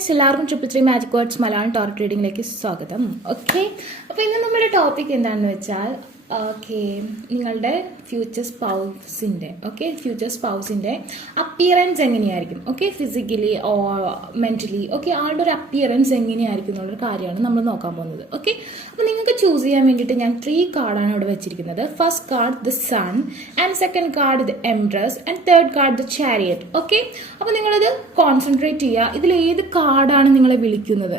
Friends, എല്ലാവർക്കും 333 magic words Malayalam taro റീഡിങ്ങിലേക്ക് സ്വാഗതം. Okay, അപ്പോൾ ഇന്ന് നമ്മുടെ ടോപ്പിക് എന്താണെന്ന് വെച്ചാൽ നിങ്ങളുടെ ഫ്യൂച്ചർ സ്പൗസിൻ്റെ അപ്പിയറൻസ് എങ്ങനെയായിരിക്കും, ഫിസിക്കലി ഓർ മെൻ്റലി, ആളുടെ ഒരു അപ്പിയറൻസ് എങ്ങനെയായിരിക്കും എന്നുള്ളൊരു കാര്യമാണ് നമ്മൾ നോക്കാൻ പോകുന്നത്. അപ്പോൾ നിങ്ങൾക്ക് ചൂസ് ചെയ്യാൻ വേണ്ടിയിട്ട് ഞാൻ 3 കാർഡാണ് ഇവിടെ വെച്ചിരിക്കുന്നത്. First card the sun, and second card the empress, and third card the chariot. അപ്പോൾ നിങ്ങളിത് കോൺസെൻട്രേറ്റ് ചെയ്യുക, ഇതിൽ ഏത് കാർഡാണ് നിങ്ങളെ വിളിക്കുന്നത്.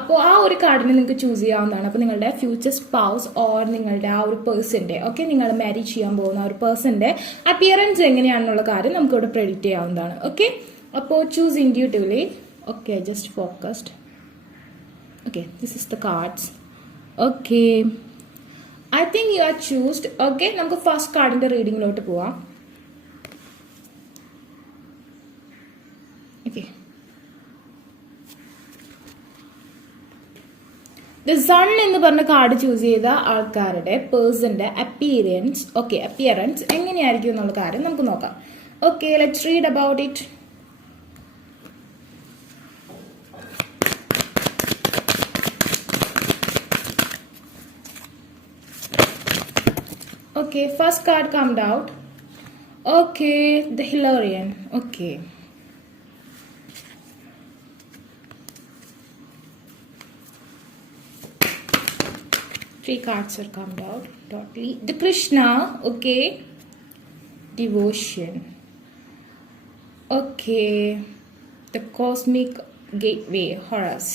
അപ്പോൾ ആ ഒരു കാർഡിനെ നിങ്ങൾക്ക് ചൂസ് ചെയ്യാവുന്നതാണ്. അപ്പോൾ നിങ്ങളുടെ ഫ്യൂച്ചർ സ്പൗസ് ഓർ നിങ്ങളുടെ ആ ഒരു പേഴ്സൻ്റെ നിങ്ങൾ മാരേജ് ചെയ്യാൻ പോകുന്ന ആ ഒരു പേഴ്സൻ്റെ അപ്പിയറൻസ് എങ്ങനെയാണെന്നുള്ള കാര്യം നമുക്ക് ഇവിടെ പ്രെഡിക്റ്റ് ചെയ്യാവുന്നതാണ്. അപ്പോൾ choose intuitively. Just focused. This is the cards. I think you are choosed. നമുക്ക് ഫസ്റ്റ് കാർഡിന്റെ റീഡിങ്ങിലോട്ട് പോവാം. ദ സൺ എന്ന് പറഞ്ഞ കാർഡ് ചൂസ് ചെയ്ത ആൾക്കാരുടെ പേഴ്സന്റെ അപ്പിയറൻസ് എങ്ങനെയായിരിക്കും എന്നുള്ള കാര്യം നമുക്ക് നോക്കാം. Let's read about it. First card comes out. The Hilarion. 3 cards are come out totally. The Krishna. Devotion. The Cosmic Gateway. Horus.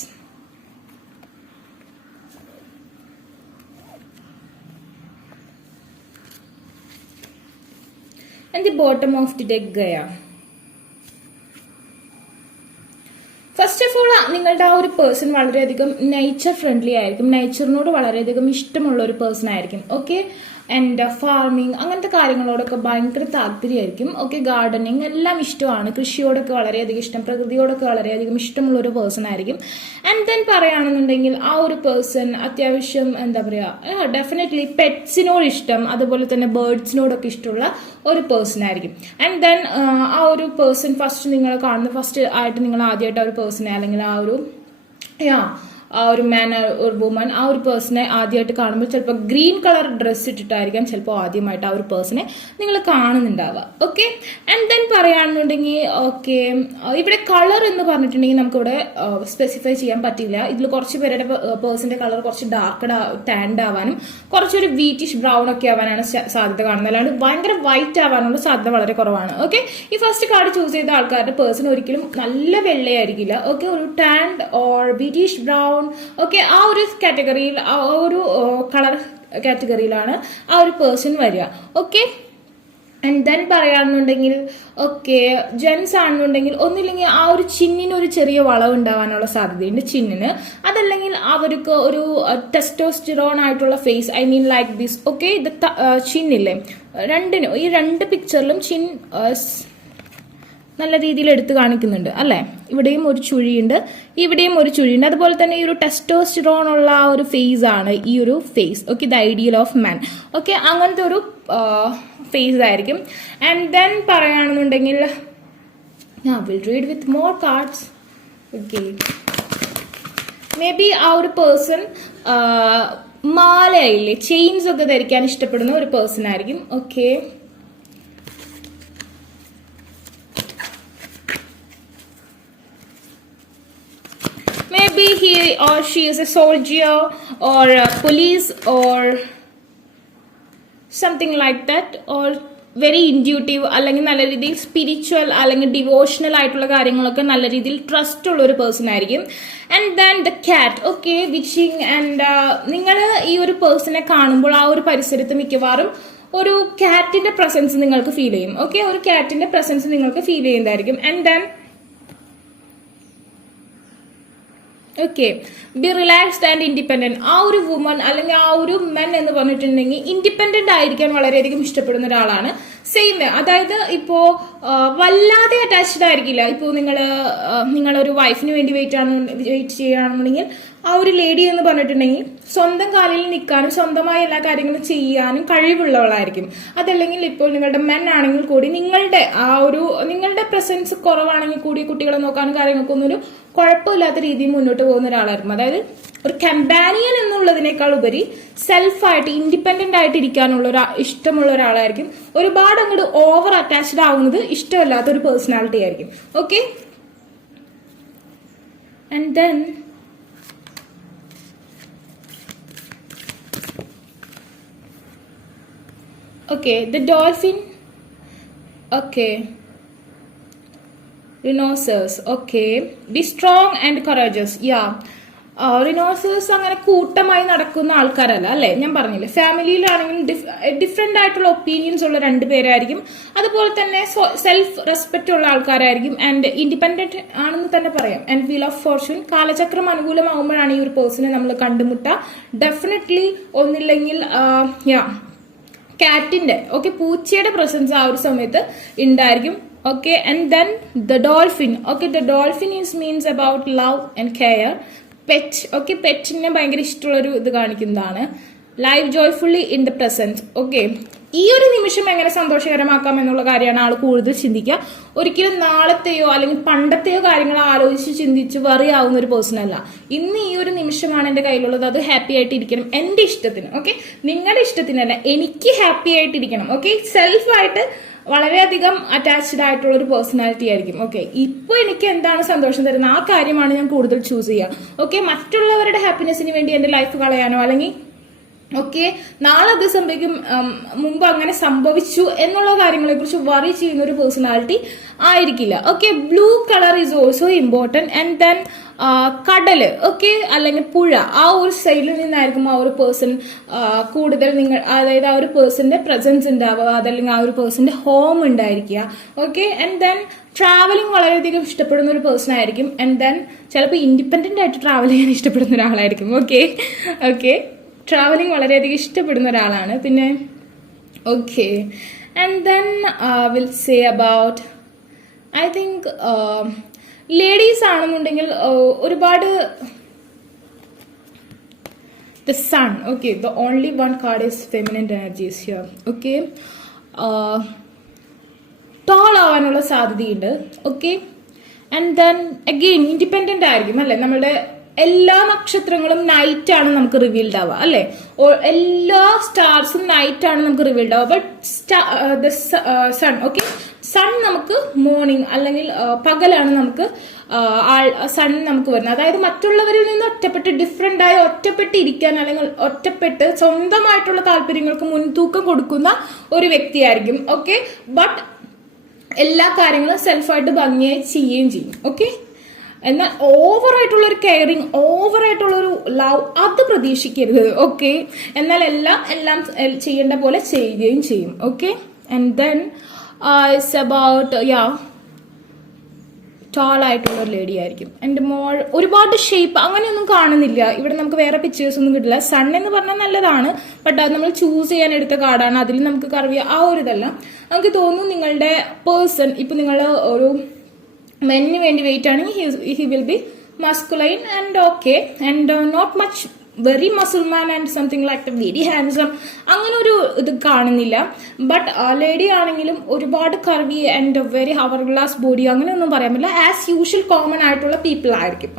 And the bottom of the deck, Gaia. First of all, നിങ്ങളുടെ ആ ഒരു person വളരെയധികം nature friendly ആയിരിക്കും, നേച്ചറിനോട് വളരെയധികം ഇഷ്ടമുള്ള ഒരു person ആയിരിക്കും. And farming അങ്ങനത്തെ കാര്യങ്ങളോടൊക്കെ ഭയങ്കര താല്പര്യമായിരിക്കും. ഗാർഡനിങ് എല്ലാം ഇഷ്ടമാണ്, കൃഷിയോടൊക്കെ വളരെയധികം ഇഷ്ടം, പ്രകൃതിയോടൊക്കെ വളരെയധികം ഇഷ്ടമുള്ള ഒരു പേഴ്സൺ ആയിരിക്കും. ആൻഡ് ദെൻ പറയുകയാണെന്നുണ്ടെങ്കിൽ ആ ഒരു പേഴ്സൺ അത്യാവശ്യം ഡെഫിനറ്റ്ലി പെറ്റ്സിനോട് ഇഷ്ടം, അതുപോലെ തന്നെ ബേർഡ്സിനോടൊക്കെ ഇഷ്ടമുള്ള ഒരു പേഴ്സൺ ആയിരിക്കും. ആൻഡ് ദെൻ ആ ഒരു പേഴ്സൺ ഫസ്റ്റ് ആയിട്ട് നിങ്ങൾ ആദ്യമായിട്ട് ആ ഒരു പേഴ്സണെ അല്ലെങ്കിൽ ആ ഒരു മാൻ ഒരു വുമൻ ആ ഒരു പേഴ്സണെ ആദ്യമായിട്ട് കാണുമ്പോൾ ചിലപ്പോൾ ഗ്രീൻ കളർ ഡ്രസ്സ് ഇട്ടിട്ടായിരിക്കാം ചിലപ്പോൾ ആദ്യമായിട്ട് ആ ഒരു പേഴ്സണെ നിങ്ങൾ കാണുന്നുണ്ടാവുക. ആൻഡ് ദെൻ പറയുകയാണെന്നുണ്ടെങ്കിൽ ഇവിടെ കളർ എന്ന് പറഞ്ഞിട്ടുണ്ടെങ്കിൽ നമുക്കിവിടെ സ്പെസിഫൈ ചെയ്യാൻ പറ്റില്ല. ഇതിൽ കുറച്ച് പേരുടെ പേഴ്സന്റെ കളർ കുറച്ച് ഡാർക്ക് ടാൻഡ് ആവാനും കുറച്ചൊരു വീറ്റിഷ് ബ്രൗൺ ഒക്കെ ആവാനാണ് സാധ്യത കാണുന്നത്, അല്ലാണ്ട് ഭയങ്കര വൈറ്റ് ആവാനുള്ള സാധ്യത വളരെ കുറവാണ്. ഈ ഫസ്റ്റ് കാർഡ് ചൂസ് ചെയ്ത ആൾക്കാരുടെ പേഴ്സൺ ഒരിക്കലും നല്ല വെള്ളയായിരിക്കില്ല. ഒരു ടാൻഡ് ഓർ വീറ്റിഷ് ബ്രൗൺ ആ ഒരു കാറ്റഗറിയിൽ, ആ ഒരു കളർ കാറ്റഗറിയിലാണ് ആ ഒരു പേഴ്സൺ വരിക. ആൻഡ് ദെൻ പറയുകയാണെന്നുണ്ടെങ്കിൽ ജെൻസ് ആണെന്നുണ്ടെങ്കിൽ ഒന്നില്ലെങ്കിൽ ആ ഒരു ചിന്നിന് ഒരു ചെറിയ വളവ് ഉണ്ടാവാനുള്ള സാധ്യതയുണ്ട് ചിന്നിന്, അതല്ലെങ്കിൽ അവർക്ക് ഒരു ടെസ്റ്റോസ്റ്റിറോൺ ആയിട്ടുള്ള face, I mean like this. ഇത് ചിന്നില്ലേ, രണ്ടിനും ഈ 2 പിക്ചറിലും ചിൻ നല്ല രീതിയിൽ എടുത്ത് കാണിക്കുന്നുണ്ട് അല്ലേ. ഇവിടെയും ഒരു ചുഴിയുണ്ട്, ഇവിടെയും ഒരു ചുഴിയുണ്ട്. അതുപോലെ തന്നെ ഈ ഒരു ടെസ്റ്റോസ്റ്റിറോൺ ഉള്ള ആ ഒരു ഫേസ് ആണ് ഈ ഒരു face. The ideal of man. അങ്ങനത്തെ ഒരു ഫേസ് ആയിരിക്കും. ആൻഡ് ദെൻ പറയുകയാണെന്നുണ്ടെങ്കിൽ will read with more cards. Maybe ആ ഒരു പേഴ്സൺ മാലയില്ലേ, ചെയിൻസ് ഒക്കെ ധരിക്കാൻ ഇഷ്ടപ്പെടുന്ന ഒരു പേഴ്സൺ ആയിരിക്കും. Maybe he or she is a soldier or a police or something like that, or very intuitive, അല്ലെങ്കിൽ നല്ല രീതിയിൽ സ്പിരിച്വൽ അല്ലെങ്കിൽ ഡിവോഷണൽ ആയിട്ടുള്ള കാര്യങ്ങളൊക്കെ നല്ല രീതിയിൽ ട്രസ്റ്റ് ഉള്ള ഒരു പേഴ്സൺ ആയിരിക്കും. And then the cat. Witching. And നിങ്ങൾ ഈ ഒരു പേഴ്സണെ കാണുമ്പോൾ ആ ഒരു പരിസരത്ത് മിക്കവാറും ഒരു ക്യാറ്റിന്റെ പ്രസൻസ് നിങ്ങൾക്ക് ഫീൽ ചെയ്യും. ഒരു ക്യാറ്റിന്റെ പ്രസൻസ് നിങ്ങൾക്ക് ഫീൽ ചെയ്യുന്നതായിരിക്കും. And then B relaxed and independent. ആ ഒരു വുമൺ അല്ലെങ്കിൽ ആ ഒരു മെൻ എന്ന് പറഞ്ഞിട്ടുണ്ടെങ്കിൽ ഇൻഡിപെൻഡന്റ് ആയിരിക്കാൻ വളരെയധികം ഇഷ്ടപ്പെടുന്ന ഒരാളാണ്. സെയിം, അതായത് ഇപ്പോ വല്ലാതെ അറ്റാച്ച്ഡ് ആയിരിക്കില്ല. ഇപ്പോൾ നിങ്ങളൊരു വൈഫിന് വേണ്ടി വെയിറ്റ് ചെയ്യുകയാണെന്നുണ്ടെങ്കിൽ ആ ഒരു ലേഡി എന്ന് പറഞ്ഞിട്ടുണ്ടെങ്കിൽ സ്വന്തം കാലിൽ നിൽക്കാനും സ്വന്തമായ എല്ലാ കാര്യങ്ങളും ചെയ്യാനും കഴിവുള്ളവളായിരിക്കും. അതല്ലെങ്കിൽ ഇപ്പോൾ നിങ്ങളുടെ മെൻ ആണെങ്കിൽ കൂടി നിങ്ങളുടെ പ്രസൻസ് കുറവാണെങ്കിൽ കൂടി കുട്ടികളെ നോക്കാനും കാര്യങ്ങൾക്കൊന്നും ഒരു കുഴപ്പമില്ലാത്ത രീതിയിൽ മുന്നോട്ട് പോകുന്ന ഒരാളായിരിക്കും. അതായത് ഒരു കമ്പാനിയൻ എന്നുള്ളതിനേക്കാൾ ഉപരി സെൽഫായിട്ട് ഇൻഡിപെൻഡന്റ് ആയിട്ട് ഇരിക്കാനുള്ള ഇഷ്ടമുള്ള ഒരാളായിരിക്കും. ഒരുപാട് അങ്ങോട്ട് ഓവർ അറ്റാച്ച്ഡ് ആവുന്നത് ഇഷ്ടമല്ലാത്ത ഒരു പേഴ്സണാലിറ്റി ആയിരിക്കും. Okay, and then the dolphin. Rhinoceros. Be strong and courageous. റിനോസേഴ്സ് അങ്ങനെ കൂട്ടമായി നടക്കുന്ന ആൾക്കാരല്ല അല്ലെ. ഞാൻ പറഞ്ഞില്ലേ, ഫാമിലിയിലാണെങ്കിലും ഡിഫറെന്റ് ആയിട്ടുള്ള ഒപ്പീനിയൻസ് ഉള്ള രണ്ടുപേരായിരിക്കും. അതുപോലെ തന്നെ സെൽഫ് റെസ്പെക്ട് ഉള്ള ആൾക്കാരായിരിക്കും. ആൻഡ് ഇൻഡിപെൻഡന്റ് ആണെന്ന് തന്നെ പറയാം. ആൻഡ് വീൽ ഓഫ് ഫോർച്യൂൺ, കാലചക്രം അനുകൂലമാകുമ്പോഴാണ് ഈ ഒരു പേഴ്സണെ നമ്മൾ കണ്ടുമുട്ടുക. ഡെഫിനറ്റ്ലി ഒന്നില്ലെങ്കിൽ കാറ്റിന്റെ പൂച്ചയുടെ പ്രസൻസ് ആ ഒരു സമയത്ത് ഉണ്ടായിരിക്കും. And then the dolphin. The dolphin means about love and care. Pet. പെറ്റിനെ ഭയങ്കര ഇഷ്ടമുള്ളൊരു ഇത് കാണിക്കുന്നതാണ്. Live joyfully in the present. ഈ ഒരു നിമിഷം എങ്ങനെ സന്തോഷകരമാക്കാം എന്നുള്ള കാര്യമാണ് ആൾ കൂടുതൽ ചിന്തിക്കുക. ഒരിക്കലും നാളത്തെയോ അല്ലെങ്കിൽ പണ്ടത്തെയോ കാര്യങ്ങൾ ആലോചിച്ച് ചിന്തിച്ച് വറിയാവുന്ന ഒരു പേഴ്സൺ അല്ല. ഇന്ന് ഈ ഒരു നിമിഷമാണ് എന്റെ കയ്യിലുള്ളത്, അത് ഹാപ്പി ആയിട്ട് ഇരിക്കണം എന്റെ ഇഷ്ടത്തിന്. നിങ്ങളുടെ ഇഷ്ടത്തിനല്ല, എനിക്ക് ഹാപ്പി ആയിട്ടിരിക്കണം. സെൽഫായിട്ട് വളരെയധികം അറ്റാച്ച്ഡ് ആയിട്ടുള്ള ഒരു പേഴ്സണാലിറ്റി ആയിരിക്കും. ഇപ്പൊ എനിക്ക് എന്താണ് സന്തോഷം തരുന്നത് ആ കാര്യമാണ് ഞാൻ കൂടുതൽ ചൂസ് ചെയ്യുക. മറ്റുള്ളവരുടെ ഹാപ്പിനെസ്സിന് വേണ്ടി എന്റെ ലൈഫ് കളയാനോ അല്ലെങ്കിൽ നാളെ അത് സംഭവിക്കും, മുമ്പ് അങ്ങനെ സംഭവിച്ചു എന്നുള്ള കാര്യങ്ങളെ കുറിച്ച് വറി ചെയ്യുന്ന ഒരു പേഴ്സണാലിറ്റി ആയിരിക്കില്ല. Blue colour is also important. And then കടല് അല്ലെങ്കിൽ പുഴ, ആ ഒരു സൈഡിൽ നിന്നായിരിക്കും ആ ഒരു പേഴ്സൺ കൂടുതൽ അതായത് ആ ഒരു പേഴ്സന്റെ പ്രസൻസ് ഉണ്ടാവുക, അതല്ലെങ്കിൽ ആ ഒരു പേഴ്സന്റെ ഹോം ഉണ്ടായിരിക്കുക. ആൻഡ് ദെൻ ട്രാവലിംഗ് വളരെയധികം ഇഷ്ടപ്പെടുന്ന ഒരു പേഴ്സൺ ആയിരിക്കും. ആൻഡ് ദെൻ ചിലപ്പോൾ ഇൻഡിപെൻഡന്റ് ആയിട്ട് ട്രാവൽ ചെയ്യാൻ ഇഷ്ടപ്പെടുന്ന ഒരാളായിരിക്കും. ട്രാവലിംഗ് വളരെയധികം ഇഷ്ടപ്പെടുന്ന ഒരാളാണ്. പിന്നെ and then will say about I think ladies ആണെന്നുണ്ടെങ്കിൽ ഒരുപാട് the sun. The only one card is feminine energies here. Tall ആവാനുള്ള സാധ്യതയുണ്ട്. ആൻഡ് ദെൻ അഗെയിൻ ഇൻഡിപെൻഡന്റ് ആയിരിക്കും അല്ലെ. നമ്മളുടെ എല്ലാ നക്ഷത്രങ്ങളും നൈറ്റ് ആണ് നമുക്ക് റിവീൽഡ് ആവുക അല്ലെ. എല്ലാ സ്റ്റാർസും നൈറ്റ് ആണ് നമുക്ക് റിവീൽഡ് ആവുക. ബട്ട് സൺ സൺ നമുക്ക് മോർണിംഗ് അല്ലെങ്കിൽ പകലാണ് നമുക്ക് സൺ നമുക്ക് വരുന്നത്. അതായത് മറ്റുള്ളവരിൽ നിന്ന് ഒറ്റപ്പെട്ട് ഡിഫറെന്റ് ആയി ഒറ്റപ്പെട്ടിരിക്കാൻ അല്ലെങ്കിൽ ഒറ്റപ്പെട്ട് സ്വന്തമായിട്ടുള്ള താല്പര്യങ്ങൾക്ക് മുൻതൂക്കം കൊടുക്കുന്ന ഒരു വ്യക്തിയായിരിക്കും. ബട്ട് എല്ലാ കാര്യങ്ങളും സെൽഫായിട്ട് ഭംഗിയായി ചെയ്യുകയും ചെയ്യും. എന്നാൽ ഓവറായിട്ടുള്ള ഒരു കെയറിങ്, ഓവറായിട്ടുള്ള ഒരു ലവ് അത് പ്രതീക്ഷിക്കരുത്. എന്നാൽ എല്ലാം ചെയ്യേണ്ട പോലെ ചെയ്യുകയും ചെയ്യും. And then it's about tall ആയിട്ടുള്ള ഒരു ലേഡി ആയിരിക്കും. ആൻഡ് ഒരുപാട് ഷേപ്പ് അങ്ങനെയൊന്നും കാണുന്നില്ല ഇവിടെ. നമുക്ക് വേറെ പിക്ചേഴ്സ് ഒന്നും കിട്ടില്ല. സൺ എന്ന് പറഞ്ഞാൽ നല്ലതാണ്, ബട്ട് അത് നമ്മൾ ചൂസ് ചെയ്യാൻ എടുത്ത കാർഡാണ്. അതിൽ നമുക്ക് കറിയ ആ ഒരു ഇതല്ല. നമുക്ക് തോന്നുന്നു നിങ്ങളുടെ പേഴ്സൺ ഇപ്പൊ നിങ്ങൾ ഒരു മെന്നിന് വേണ്ടി വെയിറ്റ് ആണെങ്കിൽ he will be masculine and not much very muscleman and something like very handsome അങ്ങനെ ഒരു ഇത് കാണുന്നില്ല. ബട്ട് ലേഡി ആണെങ്കിലും ഒരുപാട് curvy and very hourglass body അങ്ങനെയൊന്നും പറയാൻ പറ്റില്ല. ആസ് യൂഷ്വൽ കോമൺ ആയിട്ടുള്ള പീപ്പിൾ ആയിരിക്കും.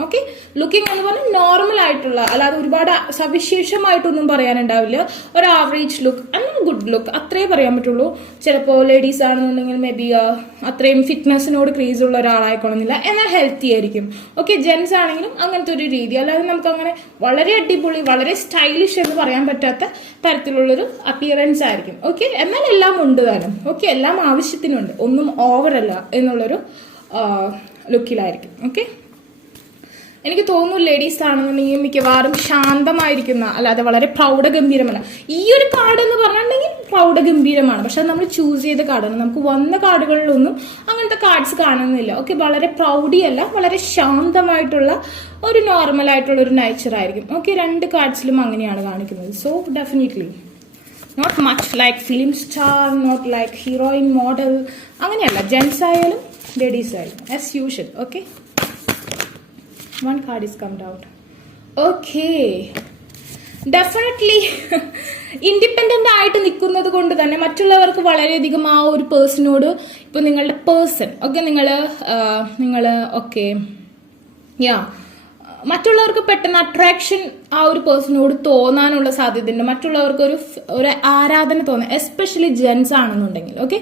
ലുക്കിംഗ് എന്ന് പറഞ്ഞാൽ നോർമൽ ആയിട്ടുള്ള, അല്ലാതെ ഒരുപാട് സവിശേഷമായിട്ടൊന്നും പറയാനുണ്ടാവില്ല. ഒരു average look and good look അത്രേ പറയാൻ പറ്റുള്ളൂ. ചിലപ്പോൾ ലേഡീസ് ആണെന്നുണ്ടെങ്കിൽ മേ ബി അത്രയും ഫിറ്റ്നസിനോട് ക്രേസ് ഉള്ള ഒരാളായിക്കൊള്ളുന്നില്ല, എന്നാൽ ഹെൽത്തി ആയിരിക്കും. ജെന്റ്സ് ആണെങ്കിലും അങ്ങനത്തെ ഒരു രീതി. അല്ലാതെ നമുക്ക് അങ്ങനെ വളരെ അടിപൊളി വളരെ സ്റ്റൈലിഷ് എന്ന് പറയാൻ പറ്റാത്ത തരത്തിലുള്ളൊരു അപ്പിയറൻസ് ആയിരിക്കും. എന്നാൽ എല്ലാം ഉണ്ട് താനും. എല്ലാം ആവശ്യത്തിനുണ്ട്, ഒന്നും ഓവറല്ല എന്നുള്ളൊരു ലുക്കിലായിരിക്കും. എനിക്ക് തോന്നുന്നു ലേഡീസ് ആണെന്നുണ്ടെങ്കിൽ മിക്കവാറും ശാന്തമായിരിക്കുന്ന, അല്ലാതെ വളരെ പ്രൗഢഗംഭീരമല്ല. ഈ ഒരു കാർഡ് എന്ന് പറഞ്ഞിട്ടുണ്ടെങ്കിൽ പ്രൗഢഗംഭീരമാണ്, പക്ഷെ നമ്മൾ ചൂസ് ചെയ്ത കാർഡാണ്. നമുക്ക് വന്ന കാർഡുകളിലൊന്നും അങ്ങനത്തെ കാർഡ്സ് കാണുന്നില്ല. വളരെ പ്രൗഢിയല്ല, വളരെ ശാന്തമായിട്ടുള്ള ഒരു നോർമൽ ആയിട്ടുള്ള ഒരു നേച്ചർ ആയിരിക്കും. രണ്ട് കാർഡ്സിലും അങ്ങനെയാണ് കാണിക്കുന്നത്. So definitely not much like film star, not like heroine model, അങ്ങനെയല്ല. ജെന്റ്സ് ആയാലും ലേഡീസ് ആയാലും as usual. One card is come out. Okay, definitely independent ആയിട്ട് നിൽക്കുന്നത് കൊണ്ട് തന്നെ മറ്റുള്ളവർക്ക് വളരെയധികം ആ ഒരു പേഴ്സണോട്, ഇപ്പൊ നിങ്ങളുടെ പേഴ്സൺ ഓക്കെ, നിങ്ങള് ഓക്കെ മറ്റുള്ളവർക്ക് പെട്ടെന്ന് അട്രാക്ഷൻ ആ ഒരു പേഴ്സണോട് തോന്നാനുള്ള സാധ്യതയുണ്ട്. മറ്റുള്ളവർക്ക് ഒരു ആരാധന തോന്നാൻ, എസ്പെഷ്യലി ജെൻസ് ആണെന്നുണ്ടെങ്കിൽ ഓക്കെ,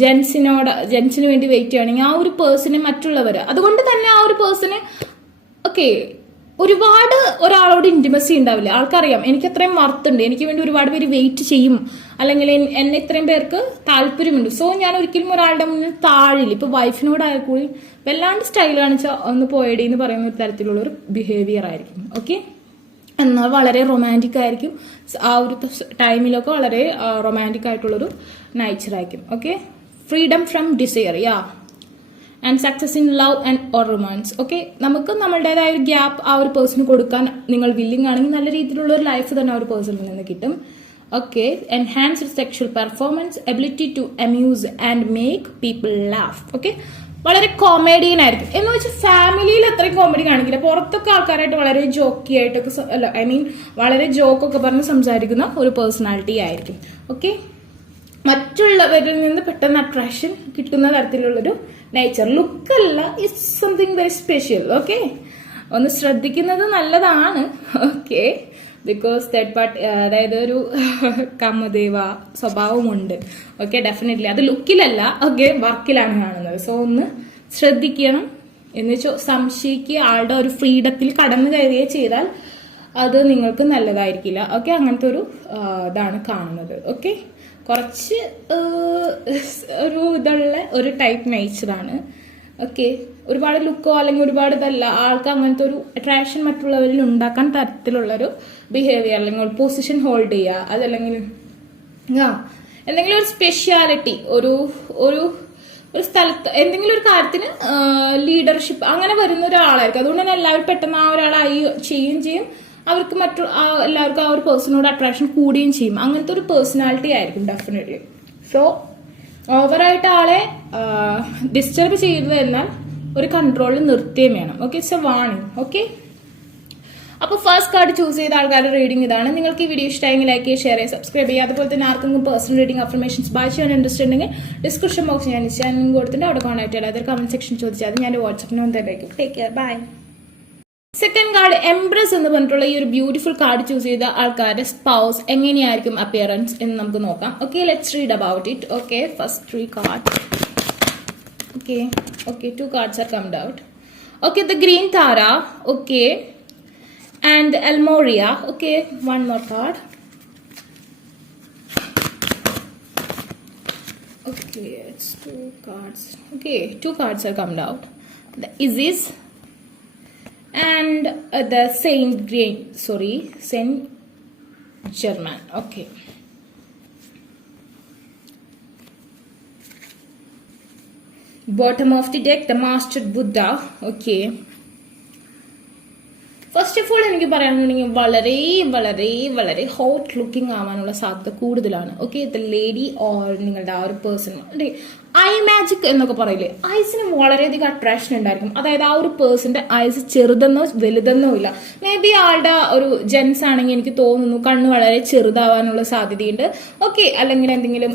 ജെൻസിന് വേണ്ടി വെയിറ്റ് ചെയ്യുകയാണെങ്കിൽ ആ ഒരു പേഴ്സണെ മറ്റുള്ളവർ, അതുകൊണ്ട് തന്നെ ആ ഒരു പേഴ്സണ് ഓക്കെ ഒരുപാട് ഒരാളോട് ഇന്റിമസി ഉണ്ടാവില്ല. ആൾക്കറിയാം എനിക്ക് അത്രയും വർത്തുണ്ട്, എനിക്ക് വേണ്ടി ഒരുപാട് പേര് വെയിറ്റ് ചെയ്യും, അല്ലെങ്കിൽ എന്നെ ഇത്രയും പേർക്ക് താല്പര്യമുണ്ട്, സോ ഞാൻ ഒരിക്കലും ഒരാളുടെ മുന്നിൽ താഴില്ല. ഇപ്പൊ വൈഫിനോടായാൽ കൂടി വല്ലാണ്ട് സ്റ്റൈൽ കാണിച്ചാൽ ഒന്ന് പോയടി എന്ന് പറയുന്ന ഒരു തരത്തിലുള്ള ഒരു ബിഹേവിയർ ആയിരിക്കും ഓക്കെ. എന്നാൽ വളരെ റൊമാൻറ്റിക് ആയിരിക്കും, ആ ഒരു ടൈമിലൊക്കെ വളരെ റൊമാൻറ്റിക് ആയിട്ടുള്ളൊരു നേച്ചറായിരിക്കും okay. Freedom from desire and success in love and or romance okay. നമുക്ക് നമ്മളുടേതായ ഒരു ഗ്യാപ്പ് ആ ഒരു പേഴ്സണ് കൊടുക്കാൻ നിങ്ങൾ വില്ലിംഗ് ആണെങ്കിൽ നല്ല രീതിയിലുള്ള ഒരു ലൈഫ് തന്നെ ആ ഒരു പേഴ്സണിൽ നിന്ന് കിട്ടും okay. Enhanced sexual performance, ability to amuse and make people laugh okay. വളരെ കോമഡിയൻ ആയിരിക്കും, എന്ന് വെച്ചാൽ ഫാമിലിയിൽ അത്രയും കോമഡി കാണിക്കില്ല, പുറത്തൊക്കെ ആൾക്കാരായിട്ട് വളരെ ജോക്കി ആയിട്ടൊക്കെ വളരെ ജോക്കൊക്കെ പറഞ്ഞ് സംസാരിക്കുന്ന ഒരു പേഴ്സണാലിറ്റി ആയിരിക്കും ഓക്കെ. മറ്റുള്ളവരിൽ നിന്ന് പെട്ടെന്ന് അട്രാക്ഷൻ കിട്ടുന്ന തരത്തിലുള്ളൊരു നേച്ചർ, ലുക്കല്ല, it's something very special okay. ഒന്ന് ശ്രദ്ധിക്കുന്നത് നല്ലതാണ് ഓക്കെ, ബിക്കോസ് തേർഡ് പാർട്ടി, അതായത് ഒരു കാമദേവ സ്വഭാവമുണ്ട് ഓക്കെ. ഡെഫിനറ്റ്ലി അത് ലുക്കിലല്ല ഓക്കെ, വർക്കിലാണ് കാണുന്നത്. സോ ഒന്ന് ശ്രദ്ധിക്കണം, എന്ന് വെച്ചാൽ സംശയിക്കുക, ആളുടെ ഒരു ഫ്രീഡത്തിൽ കടന്നു കയറുകയോ ചെയ്താൽ അത് നിങ്ങൾക്ക് നല്ലതായിരിക്കില്ല ഓക്കെ. അങ്ങനത്തെ ഒരു ഇതാണ് കാണുന്നത് ഓക്കെ. കുറച്ച് ഒരു ഇതുള്ള ഒരു ടൈപ്പ് നേച്ചറാണ് ഓക്കെ. ഒരുപാട് ലുക്കോ അല്ലെങ്കിൽ ഒരുപാട് ഇതല്ല, ആൾക്ക് അങ്ങനത്തെ ഒരു അട്രാക്ഷൻ മറ്റുള്ളവരിൽ ഉണ്ടാക്കാൻ തരത്തിലുള്ളൊരു ബിഹേവിയർ, അല്ലെങ്കിൽ ഒരു പൊസിഷൻ ഹോൾഡ് ചെയ്യുക, അതല്ലെങ്കിൽ എന്തെങ്കിലും ഒരു സ്പെഷ്യാലിറ്റി, ഒരു സ്ഥലത്ത് എന്തെങ്കിലും ഒരു കാര്യത്തിന് ലീഡർഷിപ്പ് അങ്ങനെ വരുന്ന ഒരാളായിരിക്കും. അതുകൊണ്ട് തന്നെ എല്ലാവരും പെട്ടെന്ന് ആ ഒരാളായി ചെയ്യുകയും ചെയ്യും, അവർക്ക് എല്ലാവർക്കും ആ ഒരു പേഴ്സണോട് അട്രാക്ഷൻ കൂടുകയും ചെയ്യും. അങ്ങനത്തെ ഒരു പേഴ്സണാലിറ്റി ആയിരിക്കും ഡെഫിനറ്റ്ലി. സോ ഓവറായിട്ട് ആളെ ഡിസ്റ്റർബ് ചെയ്തത് എന്നാൽ ഒരു കൺട്രോളിൽ നിർത്തുകയും വേണം okay. It's A warning okay. അപ്പോൾ ഫസ്റ്റ് കാർഡ് ചൂസ് ചെയ്ത ആൾക്കാരുടെ റീഡിംഗ് ഇതാണ്. നിങ്ങൾക്ക് ഈ വീഡിയോ ഇഷ്ടമായെങ്കിൽ ലൈക്ക് ചെയ്യുക, ഷെയർ ചെയ്യുക, സബ്സ്ക്രൈബ് ചെയ്യുക. അതുപോലെ തന്നെ ആർക്കെങ്കിലും പേഴ്സണൽ റീഡിംഗ് അഫർമേഷൻസ് ബൈ ചെയ്യാൻ ഇൻട്രസ്റ്റ് ഉണ്ടെങ്കിൽ ഡിസ്ക്രിപ്ഷൻ ബോക്സ് ഞാൻ ഇൻസ്റ്റാഗ്രാം കൊടുത്തിട്ട് അവിടെ കോൺടാക്ട് ചെയ്യാം. അതൊരു കമന്റ് സെക്ഷൻ ചോദിച്ചാൽ ഞാൻ വാട്സ്ആപ്പിന് വന്നതായിരിക്കും. Take care, bye. Second card empress എന്ന് പറഞ്ഞിട്ടുള്ള ഈ ഒരു ബ്യൂട്ടിഫുൾ കാർഡ് ചൂസ് ചെയ്ത ആൾക്കാരുടെ സ്പൗസ് എങ്ങനെയായിരിക്കും അപ്പിയറൻസ് എന്ന് നമുക്ക് നോക്കാം okay. Let's read about it okay. First 3 cards okay 2 cards are come out okay. The green Tara okay, and Almoria okay. One more card okay. It's 2 cards okay. 2 cards are come out. The Isis and the Saint Germain okay. Bottom of the deck, the Mastered Buddha okay. First of all എനിക്ക് പറയാനുണ്ടെങ്കിൽ വളരെ വളരെ വളരെ hot looking ആവാനുള്ള സാധ്യത കൂടുതലാണ് okay. The lady or നിങ്ങളുടെ ആ ഒരു പേഴ്സൺ ഐ മാജിക് എന്നൊക്കെ പറയില്ലേ, ഐസിന് വളരെയധികം അട്രാക്ഷൻ ഉണ്ടായിരിക്കും. അതായത് ആ ഒരു പേഴ്സന്റെ ഐസ് ചെറുതെന്നോ വലുതെന്നോ ഇല്ല. മേ ബി ആളുടെ ഒരു ജെൻസ് ആണെങ്കിൽ എനിക്ക് തോന്നുന്നു കണ്ണ് വളരെ ചെറുതാവാനുള്ള സാധ്യതയുണ്ട് ഓക്കെ. അല്ലെങ്കിൽ എന്തെങ്കിലും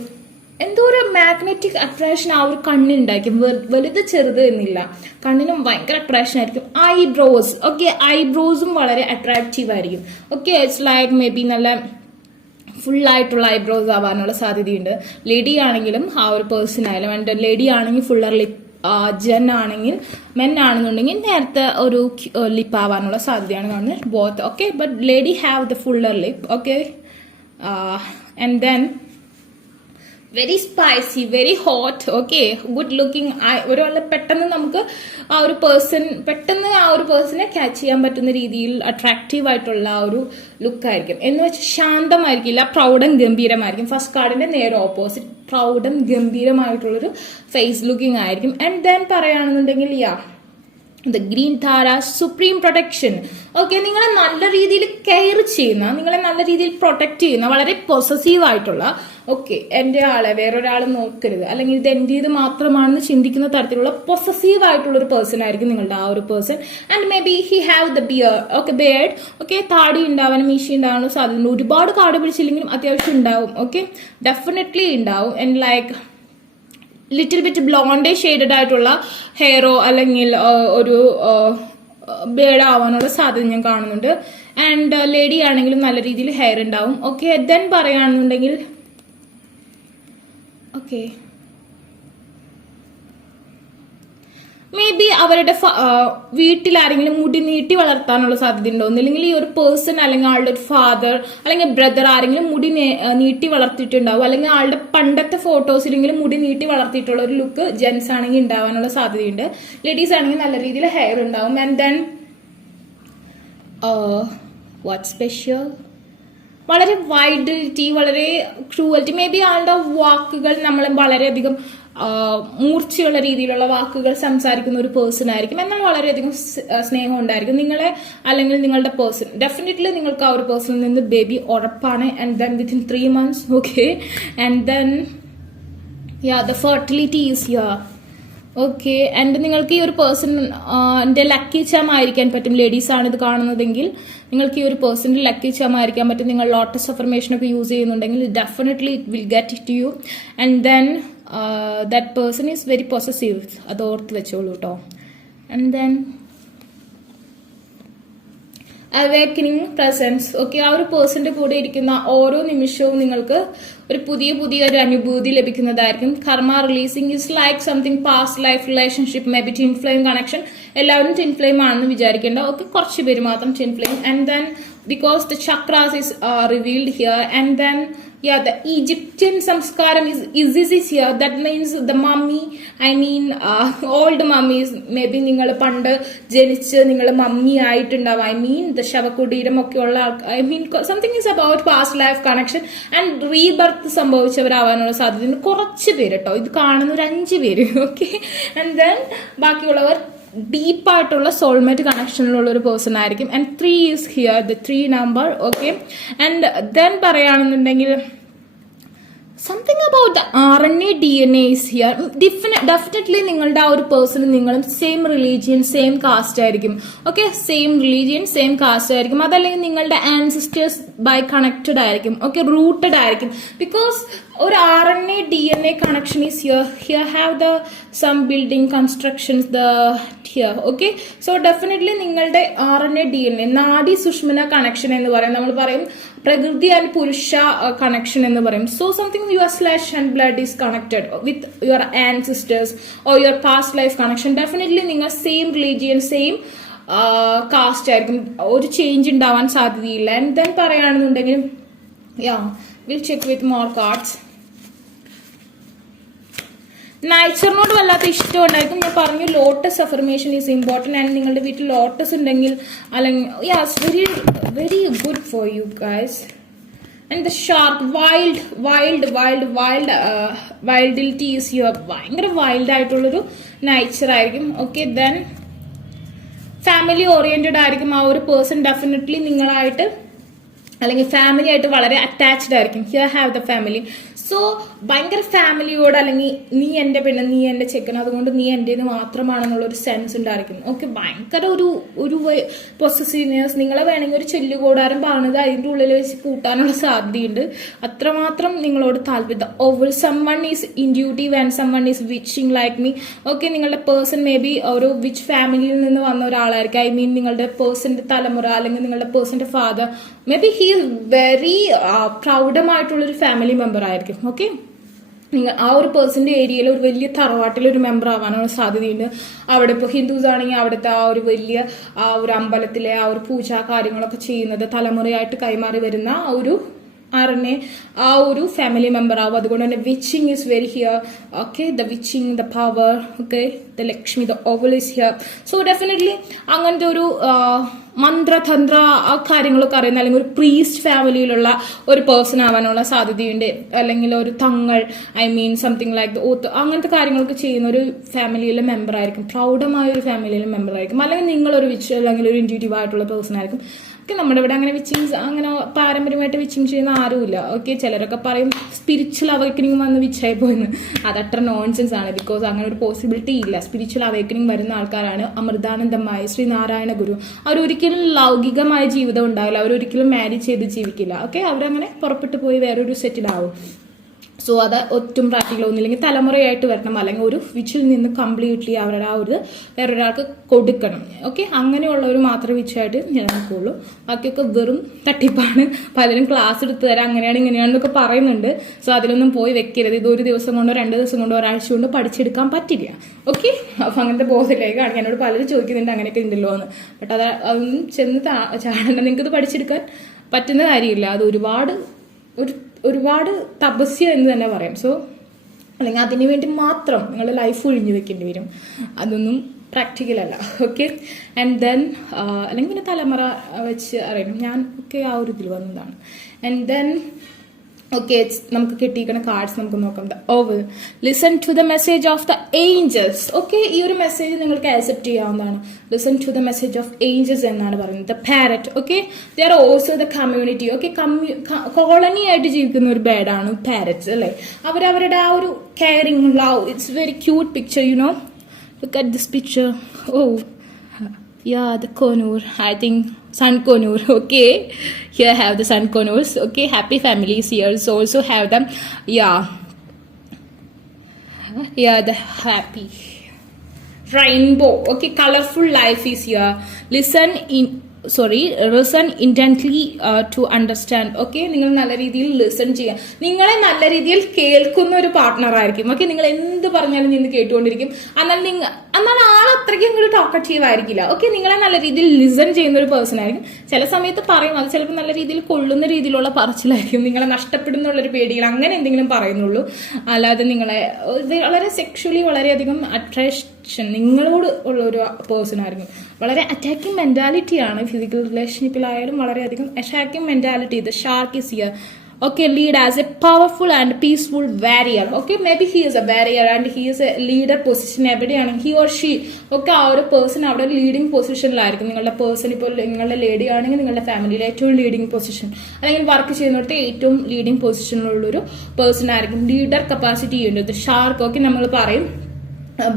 എന്തോ ഒരു മാഗ്നറ്റിക് അട്രാക്ഷൻ ആ ഒരു കണ്ണിനുണ്ടായിരിക്കും, വലുത് ചെറുത് എന്നില്ല, കണ്ണിനും ഭയങ്കര അട്രാക്ഷൻ ആയിരിക്കും. ഐബ്രോസ് ഓക്കെ, ഐബ്രോസും വളരെ അട്രാക്റ്റീവ് ആയിരിക്കും okay. It's like may be നല്ല ഫുള്ളായിട്ടുള്ള ഐബ്രോസ് ആവാനുള്ള സാധ്യതയുണ്ട്. ലേഡി ആണെങ്കിലും ആ ഒരു പേഴ്സൺ ആയാലും, ആൻഡ് ലേഡി ആണെങ്കിൽ ഫുള്ളർ ലിപ്പ്, ജെൻ ആണെങ്കിൽ മെൻ ആണെന്നുണ്ടെങ്കിൽ നേരത്തെ ഒരു ലിപ്പ് ആവാനുള്ള സാധ്യതയാണ് കാണുന്നത് both okay. But lady have the Fuller lip okay. And then very spicy, very hot okay, good looking. ഒരാളെ പെട്ടെന്ന് നമുക്ക് ആ ഒരു പെട്ടെന്ന് ആ ഒരു പേഴ്സണെ ക്യാച്ച് ചെയ്യാൻ പറ്റുന്ന രീതിയിൽ അട്രാക്റ്റീവ് ആയിട്ടുള്ള ആ ഒരു ലുക്കായിരിക്കും. എന്ന് വെച്ചാൽ ശാന്തമായിരിക്കില്ല, പ്രൗഡം ഗംഭീരമായിരിക്കും. ഫസ്റ്റ് കാർഡിന്റെ നേരെ ഓപ്പോസിറ്റ്, പ്രൗഡം ഗംഭീരമായിട്ടുള്ളൊരു ഫേസ് ലുക്കിംഗ് ആയിരിക്കും. ആൻഡ് ദെൻ പറയുകയാണെന്നുണ്ടെങ്കിൽ the green Tara supreme protection okay. നിങ്ങളെ നല്ല രീതിയിൽ കെയർ ചെയ്യുന്ന, നിങ്ങളെ നല്ല രീതിയിൽ പ്രൊട്ടക്ട് ചെയ്യുന്ന, വളരെ പൊസസീവ് ആയിട്ടുള്ള ഓക്കെ എൻ്റെ ആളെ വേറൊരാൾ നോക്കരുത്, അല്ലെങ്കിൽ ഇത് എൻ്റേത് മാത്രമാണെന്ന് ചിന്തിക്കുന്ന തരത്തിലുള്ള പൊസസീവ് ആയിട്ടുള്ള ഒരു പേഴ്സൺ ആയിരിക്കും നിങ്ങളുടെ ആ ഒരു person. And may be he have the beard okay, താടി ഉണ്ടാവാനും മീശി ഉണ്ടാവാനും സാധ്യതയുണ്ട്. ഒരുപാട് കാട് പിടിച്ചില്ലെങ്കിലും അത്യാവശ്യം ഉണ്ടാവും. ഓക്കെ, ഡെഫിനറ്റ്ലി ഉണ്ടാവും. And like little bit blonde shaded ആയിട്ടുള്ള ഹെയറോ അല്ലെങ്കിൽ ഒരു ബേഡ് ആവാനുള്ള സാധ്യത ഞാൻ കാണുന്നുണ്ട്. ആൻഡ് ലേഡി ആണെങ്കിലും നല്ല രീതിയിൽ ഹെയർ ഉണ്ടാവും. ഓക്കെ, ദെൻ പറയുകയാണെന്നുണ്ടെങ്കിൽ ഓക്കെ മേ ബി അവരുടെ വീട്ടിൽ ആരെങ്കിലും മുടി നീട്ടി വളർത്താനുള്ള സാധ്യത ഉണ്ടോ, അല്ലെങ്കിൽ ഈ ഒരു പേഴ്സൺ അല്ലെങ്കിൽ ആളുടെ ഒരു ഫാദർ അല്ലെങ്കിൽ ബ്രദർ ആരെങ്കിലും മുടി നീട്ടി വളർത്തിയിട്ടുണ്ടാവും, അല്ലെങ്കിൽ ആളുടെ പണ്ടത്തെ ഫോട്ടോസിലെങ്കിലും മുടി നീട്ടി വളർത്തിയിട്ടുള്ള ഒരു ലുക്ക് ജെൻസ് ആണെങ്കിൽ ഉണ്ടാവാനുള്ള സാധ്യതയുണ്ട്. ലേഡീസ് ആണെങ്കിൽ നല്ല രീതിയിൽ ഹെയർ ഉണ്ടാവും. ആൻഡ് ദെൻ വാട്ട് സ്പെഷ്യൽ, വളരെ വൈഡിലിറ്റി, വളരെ ക്രൂവൽറ്റി. മേ ബി ആളുടെ വാക്കുകൾ നമ്മളെ വളരെയധികം മൂർച്ചയുള്ള രീതിയിലുള്ള വാക്കുകൾ സംസാരിക്കുന്ന ഒരു പേഴ്സൺ ആയിരിക്കും. എന്നാൽ വളരെയധികം സ്നേഹം ഉണ്ടായിരിക്കും നിങ്ങളെ അല്ലെങ്കിൽ നിങ്ങളുടെ പേഴ്സൺ. ഡെഫിനറ്റ്ലി നിങ്ങൾക്ക് ആ ഒരു പേഴ്സണിൽ നിന്ന് ബേബി ഉറപ്പാണ്. And then within 3 months. Okay, and then the fertility is here. Okay, and നിങ്ങൾക്ക് ഈ ഒരു പേഴ്സണിന്റെ ലക്കി ചാം ആയിരിക്കാൻ പറ്റും. ലേഡീസ് ആണ് ഇത് കാണുന്നതെങ്കിൽ നിങ്ങൾക്ക് ഈ ഒരു പേഴ്സണിന്റെ ലക്കി ചാം ആയിരിക്കാൻ പറ്റും. നിങ്ങൾ ലോട്ടസ് അഫർമേഷൻ ഒക്കെ യൂസ് ചെയ്യുന്നുണ്ടെങ്കിൽ definitely it will get it to you. And then that person is very possessive, അത് ഓർത്ത് വെച്ചോളൂ കേട്ടോ. And then awakening presence. Okay, ആ ഒരു പേഴ്സന്റെ കൂടെ ഇരിക്കുന്ന ഓരോ നിമിഷവും നിങ്ങൾക്ക് ഒരു പുതിയ ഒരു അനുഭൂതി ലഭിക്കുന്നതായിരിക്കും. കർമ്മ releasing is like something past life relationship, may be twin flame connection. എല്ലാവരും ട്വിൻ ഫ്ലെയിം ആണെന്ന് വിചാരിക്കേണ്ട. ഓക്കെ, കുറച്ച് പേര് മാത്രം twin flame. And then because the chakras is revealed here. And then the Egyptian samskaram is here. That means the mummy, I mean old mummies, maybe നിങ്ങൾ പണ്ട് ജനിച്ച് നിങ്ങൾ മമ്മി ആയിട്ടുണ്ടാവും. I mean the ശവകുടീരം ഒക്കെ ഉള്ള I mean something is about past life connection and rebirth സംഭവിച്ചവരാവാനുള്ള സാധ്യതയുണ്ട്. കുറച്ച് പേര് കേട്ടോ, ഇത് കാണുന്ന ഒരു 5 പേര്. ഓക്കെ, ആൻഡ് ദെൻ ബാക്കിയുള്ളവർ ഡീപ്പായിട്ടുള്ള സോൾമേറ്റ് കണക്ഷനിലുള്ള ഒരു പേഴ്സൺ ആയിരിക്കും. And 3 is here, the 3 number. Okay, and then പറയുകയാണെന്നുണ്ടെങ്കിൽ something about the RNA DNA is here. Definitely നിങ്ങളുടെ ആ ഒരു പേഴ്സൺ നിങ്ങളും സെയിം റിലീജിയൻ സെയിം കാസ്റ്റ് ആയിരിക്കും. Okay, same religion same caste ആയിരിക്കും. അതല്ലെങ്കിൽ നിങ്ങളുടെ ആൻസിസ്റ്റേഴ്സ് ബൈ കണക്റ്റഡ് ആയിരിക്കും. ഓക്കെ, റൂട്ടഡ് ആയിരിക്കും. ബിക്കോസ് ഒരു RNA DNA connection is here. Here have the some building constructions the here. Okay, so definitely നിങ്ങളുടെ RNA DNA നാഡി sushumna connection എന്ന് പറയും. നമ്മൾ പറയും പ്രകൃതി ആൻഡ് പുരുഷ കണക്ഷൻ എന്ന് പറയും. So something your flesh and blood is connected with your ancestors or your past life connection. Definitely നിങ്ങൾ സെയിം റിലീജിയൻ സെയിം കാസ്റ്റ് ആയിരിക്കും. ഒരു ചേഞ്ച് ഉണ്ടാവാൻ സാധ്യതയില്ല. ആൻഡ് ദെൻ പറയുകയാണെന്നുണ്ടെങ്കിൽ will check with more cards. നൈച്ചറിനോട് വല്ലാത്ത ഇഷ്ടം ഉണ്ടായിരിക്കും. ഞാൻ പറഞ്ഞു lotus affirmation is important. And നിങ്ങളുടെ വീട്ടിൽ ലോട്ടസ് ഉണ്ടെങ്കിൽ അല്ലെങ്കിൽ very very good for you guys. And the shark വൈൽഡിലിറ്റി ഈസ് യുവർ. ഭയങ്കര വൈൽഡ് ആയിട്ടുള്ളൊരു നൈച്ചർ ആയിരിക്കും. ഓക്കെ, ദെൻ ഫാമിലി ഓറിയന്റഡ് ആയിരിക്കും ആ ഒരു പേഴ്സൺ. ഡെഫിനറ്റ്ലി നിങ്ങളായിട്ട് അല്ലെങ്കിൽ ഫാമിലി ആയിട്ട് വളരെ അറ്റാച്ച്ഡ് ആയിരിക്കും. Here have the family. So ഭയങ്കര ഫാമിലിയോട് അല്ലെങ്കിൽ നീ എൻ്റെ പെണ്ണ് നീ എൻ്റെ ചെക്കൻ അതുകൊണ്ട് നീ എൻ്റേത് മാത്രമാണെന്നുള്ളൊരു സെൻസ് ഉണ്ടായിരിക്കും. ഓക്കെ, ഭയങ്കര ഒരു പൊസസീവ്നെസ്. നിങ്ങളെ വേണമെങ്കിൽ ഒരു ചെല്ലുകൂടാരം പറഞ്ഞത് അതിൻ്റെ ഉള്ളിൽ വെച്ച് കൂട്ടാനുള്ള സാധ്യതയുണ്ട്. അത്രമാത്രം നിങ്ങളോട് താല്പര്യം. Over summon is intuitive and summon is witching like me. Okay, നിങ്ങളുടെ പേഴ്സൺ മേ ബി ഒരു വിച്ച് ഫാമിലിയിൽ നിന്ന് വന്ന ഒരാളായിരിക്കും. ഐ മീൻ നിങ്ങളുടെ പേഴ്സന്റെ തലമുറ അല്ലെങ്കിൽ നിങ്ങളുടെ പേഴ്സന്റെ father may be he is very പ്രൗഡമായിട്ടുള്ളൊരു ഫാമിലി മെമ്പർ ആയിരിക്കും. ഓക്കെ, നിങ്ങൾ ആ ഒരു പേഴ്സന്റെ ഏരിയയിൽ ഒരു വലിയ തറവാട്ടിൽ ഒരു മെമ്പർ ആവാനുള്ള സാധ്യതയുണ്ട്. അവിടെ ഇപ്പോൾ ഹിന്ദുസ് ആണെങ്കിൽ അവിടുത്തെ ആ ഒരു വലിയ ആ ഒരു അമ്പലത്തിലെ ആ ഒരു പൂജ കാര്യങ്ങളൊക്കെ ചെയ്യുന്നത് തലമുറയായിട്ട് കൈമാറി വരുന്ന ആ ഒരു RNA ആ ഒരു ഫാമിലി മെമ്പർ ആവും. അതുകൊണ്ട് തന്നെ witching is very here. Okay, the witching, the power, okay, the Lakshmi, the oval is here. So definitely അങ്ങനത്തെ ഒരു മന്ത്രതന്ത്ര ആ കാര്യങ്ങളൊക്കെ അറിയുന്ന അല്ലെങ്കിൽ ഒരു പ്രീസ്റ്റ് ഫാമിലിയിലുള്ള ഒരു പേഴ്സൺ ആവാനുള്ള സാധ്യതയുണ്ട്. അല്ലെങ്കിൽ ഒരു തങ്ങൾ, I mean something like the ഓത്ത്, അങ്ങനത്തെ കാര്യങ്ങളൊക്കെ ചെയ്യുന്ന ഒരു ഫാമിലിയിലെ മെമ്പർ ആയിരിക്കും. പ്രൗഢമായ ഒരു ഫാമിലിയിലെ മെമ്പർ ആയിരിക്കും. അല്ലെങ്കിൽ നിങ്ങളൊരു വിച്ച് അല്ലെങ്കിൽ ഒരു ഇൻഡ്യൂട്ടീവ് ആയിട്ടുള്ള പേഴ്സൺ ആയിരിക്കും. ഓക്കെ. നമ്മുടെ ഇവിടെ അങ്ങനെ വിച്ചിങ് അങ്ങനെ പാരമ്പര്യമായിട്ട് വിച്ചിങ് ചെയ്യുന്ന ആരുമില്ല. ഓക്കെ. ചിലരൊക്കെ പറയും സ്പിരിച്വൽ അവേക്കനിങ് വന്ന് വിച്ചായി പോയെന്ന്. അതത്ര നോൺസെൻസ് ആണ്. ബിക്കോസ് അങ്ങനെ ഒരു പോസിബിലിറ്റി ഇല്ല. സ്പിരിച്വൽ അവേക്കനിങ് വരുന്ന ആൾക്കാരാണ് അമൃതാനന്ദമായി, ശ്രീനാരായണ ഗുരു. അവരൊരിക്കലും ലൗകികമായ ജീവിതം ഉണ്ടാവില്ല. അവരൊരിക്കലും മാരേജ് ചെയ്ത് ജീവിക്കില്ല. ഓക്കെ. അവരങ്ങനെ പുറപ്പെട്ടു പോയി വേറൊരു സെറ്റിലാവും. സോ അത് ഒട്ടും പ്രാക്ടിക്കൽ ഒന്നുമില്ലെങ്കിൽ തലമുറയായിട്ട് വരണം, അല്ലെങ്കിൽ ഒരു വിച്ചിൽ നിന്ന് കംപ്ലീറ്റ്ലി അവരുടെ ആ ഒരു വേറൊരാൾക്ക് കൊടുക്കണം. ഓക്കെ. അങ്ങനെയുള്ളവർ മാത്രമേ വിച്ചായിട്ട് നിലനിൽക്കുള്ളൂ. ബാക്കിയൊക്കെ വെറും തട്ടിപ്പാണ്. പലരും ക്ലാസ് എടുത്ത് തരാം, അങ്ങനെയാണ് ഇങ്ങനെയാണെന്നൊക്കെ പറയുന്നുണ്ട്. സോ അതിലൊന്നും പോയി വെക്കരുത്. ഇത് ഒരു ദിവസം കൊണ്ടോ 2 ദിവസം കൊണ്ടോ ഒരാഴ്ച കൊണ്ടോ പഠിച്ചെടുക്കാൻ പറ്റില്ല. ഓക്കെ. അപ്പം അങ്ങനത്തെ ബോധത്തിലേക്ക് കാണിക്കാൻ എന്നോട് പലരും ചോദിക്കുന്നുണ്ട് അങ്ങനെയൊക്കെ ഉണ്ടല്ലോ എന്ന്. ബട്ട് അതൊന്നും ചെന്ന് ചാടണ്ട. നിങ്ങൾക്കത് പഠിച്ചെടുക്കാൻ പറ്റുന്ന കാര്യമില്ല. അത് ഒരുപാട് തപസ്യ എന്ന് തന്നെ പറയാം. സോ അല്ലെങ്കിൽ അതിനു വേണ്ടി മാത്രം നിങ്ങളുടെ ലൈഫ് ഒഴിഞ്ഞു വെക്കേണ്ടി വരും. അതൊന്നും പ്രാക്ടിക്കൽ അല്ല. ഓക്കെ. ആൻഡ് ദെൻ അല്ലെങ്കിൽ പിന്നെ തലമുറ വെച്ച് അറിയണം. ഞാൻ ഒക്കെ ആ ഒരു ഇതിൽ വന്നതാണ്. ആൻഡ് ദെൻ ഓക്കെ, നമുക്ക് കിട്ടിയിരിക്കുന്ന കാർഡ്സ് നമുക്ക് നോക്കാം. The owl, listen to the message of the angels. Okay. ഈ ഒരു മെസ്സേജ് നിങ്ങൾക്ക് ആക്സെപ്റ്റ് ചെയ്യാവുന്നതാണ്. Listen to the message of angels എന്നാണ് പറയുന്നത്. The parrot. Okay. They are also the community. Okay. Colony ആയിട്ട് ജീവിക്കുന്ന ഒരു ബേഡാണ് പാരറ്റ്സ് അല്ലേ. അവരവരുടെ ആ ഒരു caring, love, it's very cute picture. You know, look at this picture. Oh yeah, the conure, I think sun conure. Okay, here have the sun conures. Okay, happy families here. So also have them. Yeah, the happy rainbow. Okay, colorful life is here. Listen intently to understand. Okay. നിങ്ങൾ നല്ല രീതിയിൽ listen ചെയ്യാം. നിങ്ങളെ നല്ല രീതിയിൽ കേൾക്കുന്ന ഒരു partner ആയിരിക്കും. ഓക്കെ. നിങ്ങൾ എന്ത് പറഞ്ഞാലും നിന്ന് കേട്ടുകൊണ്ടിരിക്കും. എന്നാൽ ആളത്രയ്ക്കും ഇങ്ങോട്ട് ടോക്കറ്റീവ് ആയിരിക്കില്ല. ഓക്കെ. നിങ്ങളെ നല്ല രീതിയിൽ ലിസൺ ചെയ്യുന്ന ഒരു പേഴ്സൺ ആയിരിക്കും. ചില സമയത്ത് പറയും, അത് ചിലപ്പോൾ നല്ല രീതിയിൽ കൊള്ളുന്ന രീതിയിലുള്ള പറച്ചിലായിരിക്കും. നിങ്ങളെ നഷ്ടപ്പെടുന്നുള്ളൊരു പേടികൾ അങ്ങനെ എന്തെങ്കിലും പറയുന്നുള്ളൂ. അല്ലാതെ നിങ്ങളെ വളരെ സെക്ഷുവലി വളരെയധികം അട്രാക്ഷൻ നിങ്ങളോട് ഉള്ള ഒരു പേഴ്സൺ ആയിരിക്കും. വളരെ അറ്റാക്കിംഗ് മെന്റാലിറ്റിയാണ്. ഫിസിക്കൽ റിലേഷൻഷിപ്പിലായാലും വളരെയധികം attacking mentality. The shark is here. Okay, lead as a powerful and peaceful warrior. Okay, maybe he is a warrior and he is a leader position. എവിടെയാണ് he or she? ഒക്കെ ആ ഒരു person അവിടെ leading പൊസിഷനിലായിരിക്കും. നിങ്ങളുടെ person ഇപ്പോൾ നിങ്ങളുടെ lady ആണെങ്കിൽ നിങ്ങളുടെ ഫാമിലിയിലെ ഏറ്റവും ലീഡിംഗ് പൊസിഷൻ, അല്ലെങ്കിൽ വർക്ക് ചെയ്യുന്നിടത്ത് ഏറ്റവും ലീഡിംഗ് പൊസിഷനിലുള്ളൊരു പേഴ്സൺ ആയിരിക്കും. ലീഡർ കപ്പാസിറ്റി ഉണ്ട്. ഷാർക്ക്. ഓക്കെ. നമ്മൾ പറയും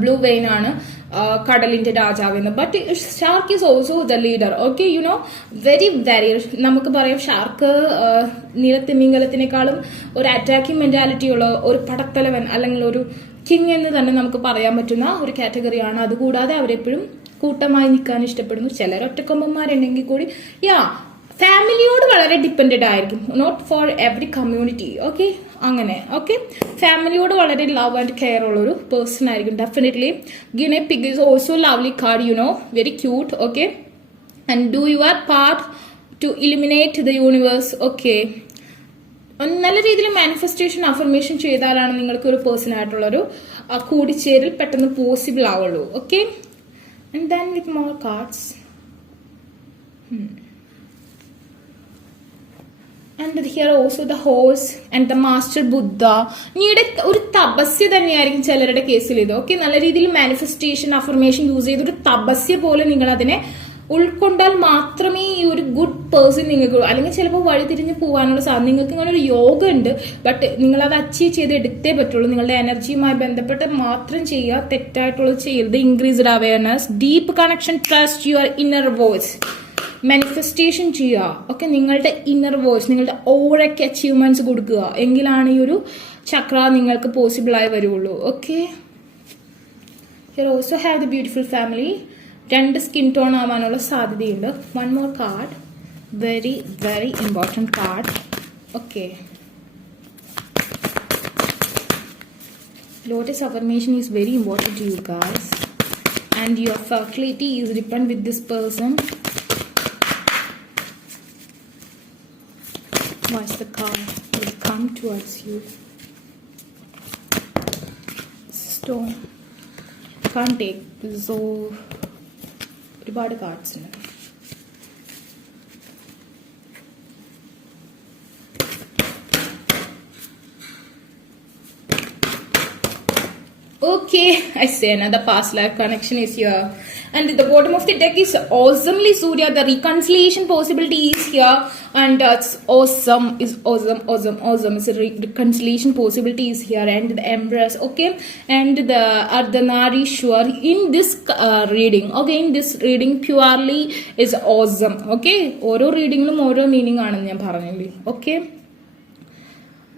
ബ്ലൂ വെയിൻ ആണ് കടലിന്റെ രാജാവ് എന്ന്. But shark is also the leader. Okay. U know, very നമുക്ക് പറയാം ഷാർക്ക് നീലത്തിമിംഗലത്തിനേക്കാളും ഒരു അറ്റാക്കിംഗ് മെന്റാലിറ്റി ഉള്ള ഒരു പടത്തലവൻ അല്ലെങ്കിൽ ഒരു കിങ് എന്ന് തന്നെ നമുക്ക് പറയാൻ പറ്റുന്ന ഒരു കാറ്റഗറിയാണ്. അതുകൂടാതെ അവരെപ്പോഴും കൂട്ടമായി നിൽക്കാൻ ഇഷ്ടപ്പെടുന്നു. ചിലർ ഒറ്റക്കൊമ്പന്മാരുണ്ടെങ്കിൽ കൂടി ഫാമിലിയോട് വളരെ ഡിപ്പെൻഡഡ് ആയിരിക്കും. Not for every community. Okay. അങ്ങനെ. ഓക്കെ. ഫാമിലിയോട് വളരെ ലവ് ആൻഡ് കെയർ ഉള്ള ഒരു പേഴ്സൺ ആയിരിക്കും definitely. Guinea pig is also lovely card. You know, very cute. Okay. And do your part to eliminate the universe. Okay. നല്ല രീതിയിൽ manifestation affirmation ചെയ്താലാണ് നിങ്ങൾക്ക് ഒരു പേഴ്സൺ ആയിട്ടുള്ളൊരു കൂടിച്ചേരൽ പെട്ടെന്ന് പോസിബിൾ ആവുള്ളൂ. Okay. And then with more cards. And here also the horse and the master Buddha. നിങ്ങളുടെ ഒരു തപസ്യ തന്നെയായിരിക്കും ചിലരുടെ കേസിൽ ഇത്. ഓക്കെ. നല്ല രീതിയിൽ മാനിഫെസ്റ്റേഷൻ അഫർമേഷൻ യൂസ് ചെയ്തൊരു തപസ്യ പോലെ നിങ്ങൾ അതിനെ ഉൾക്കൊണ്ടാൽ മാത്രമേ ഈ ഒരു ഗുഡ് പേഴ്സൺ നിങ്ങൾക്ക്, അല്ലെങ്കിൽ ചിലപ്പോൾ വഴിതിരിഞ്ഞ് പോകാനുള്ള സാധ്യത. നിങ്ങൾക്ക് ഇങ്ങനെ ഒരു യോഗ ഉണ്ട്, ബട്ട് നിങ്ങൾ അത് അച്ചീവ് ചെയ്ത് എടുത്തേ പറ്റുള്ളൂ. നിങ്ങളുടെ എനർജിയുമായി ബന്ധപ്പെട്ട് മാത്രം ചെയ്യുക, തെറ്റായിട്ടുള്ളത് ചെയ്യരുത്. Increased awareness, deep connection, trust your inner voice. Manifestation ചെയ്യുക. ഓക്കെ. നിങ്ങളുടെ ഇന്നർ വോയ്സ്, നിങ്ങളുടെ ഓരൊക്കെ അച്ചീവ്മെന്റ്സ് കൊടുക്കുക. എങ്കിലാണ് ഈ ഒരു ചക്ര നിങ്ങൾക്ക് പോസിബിൾ ആയി വരുള്ളൂ. Okay. Here also have the beautiful family. 2 skin tone ആവാനുള്ള സാധ്യതയുണ്ട്. One more card, very very important card. Okay. Lotus affirmation is very important to you guys, and your fertility is depend with this person. What's the card will come towards you? Stone. Can't take. So ഒരുപാട് cards ഉണ്ട്. Okay, I say another past life connection is here. And at the bottom of the deck is awesomely Surya. The reconciliation possibility is here. And it's awesome. Is awesome. It's a reconciliation possibility is here. And the Empress. Okay. And the Ardhanarishwar in this reading. Okay. In this reading purely is awesome. Okay. Oro reading lo oro meaning aanennu njan paranalli. Okay.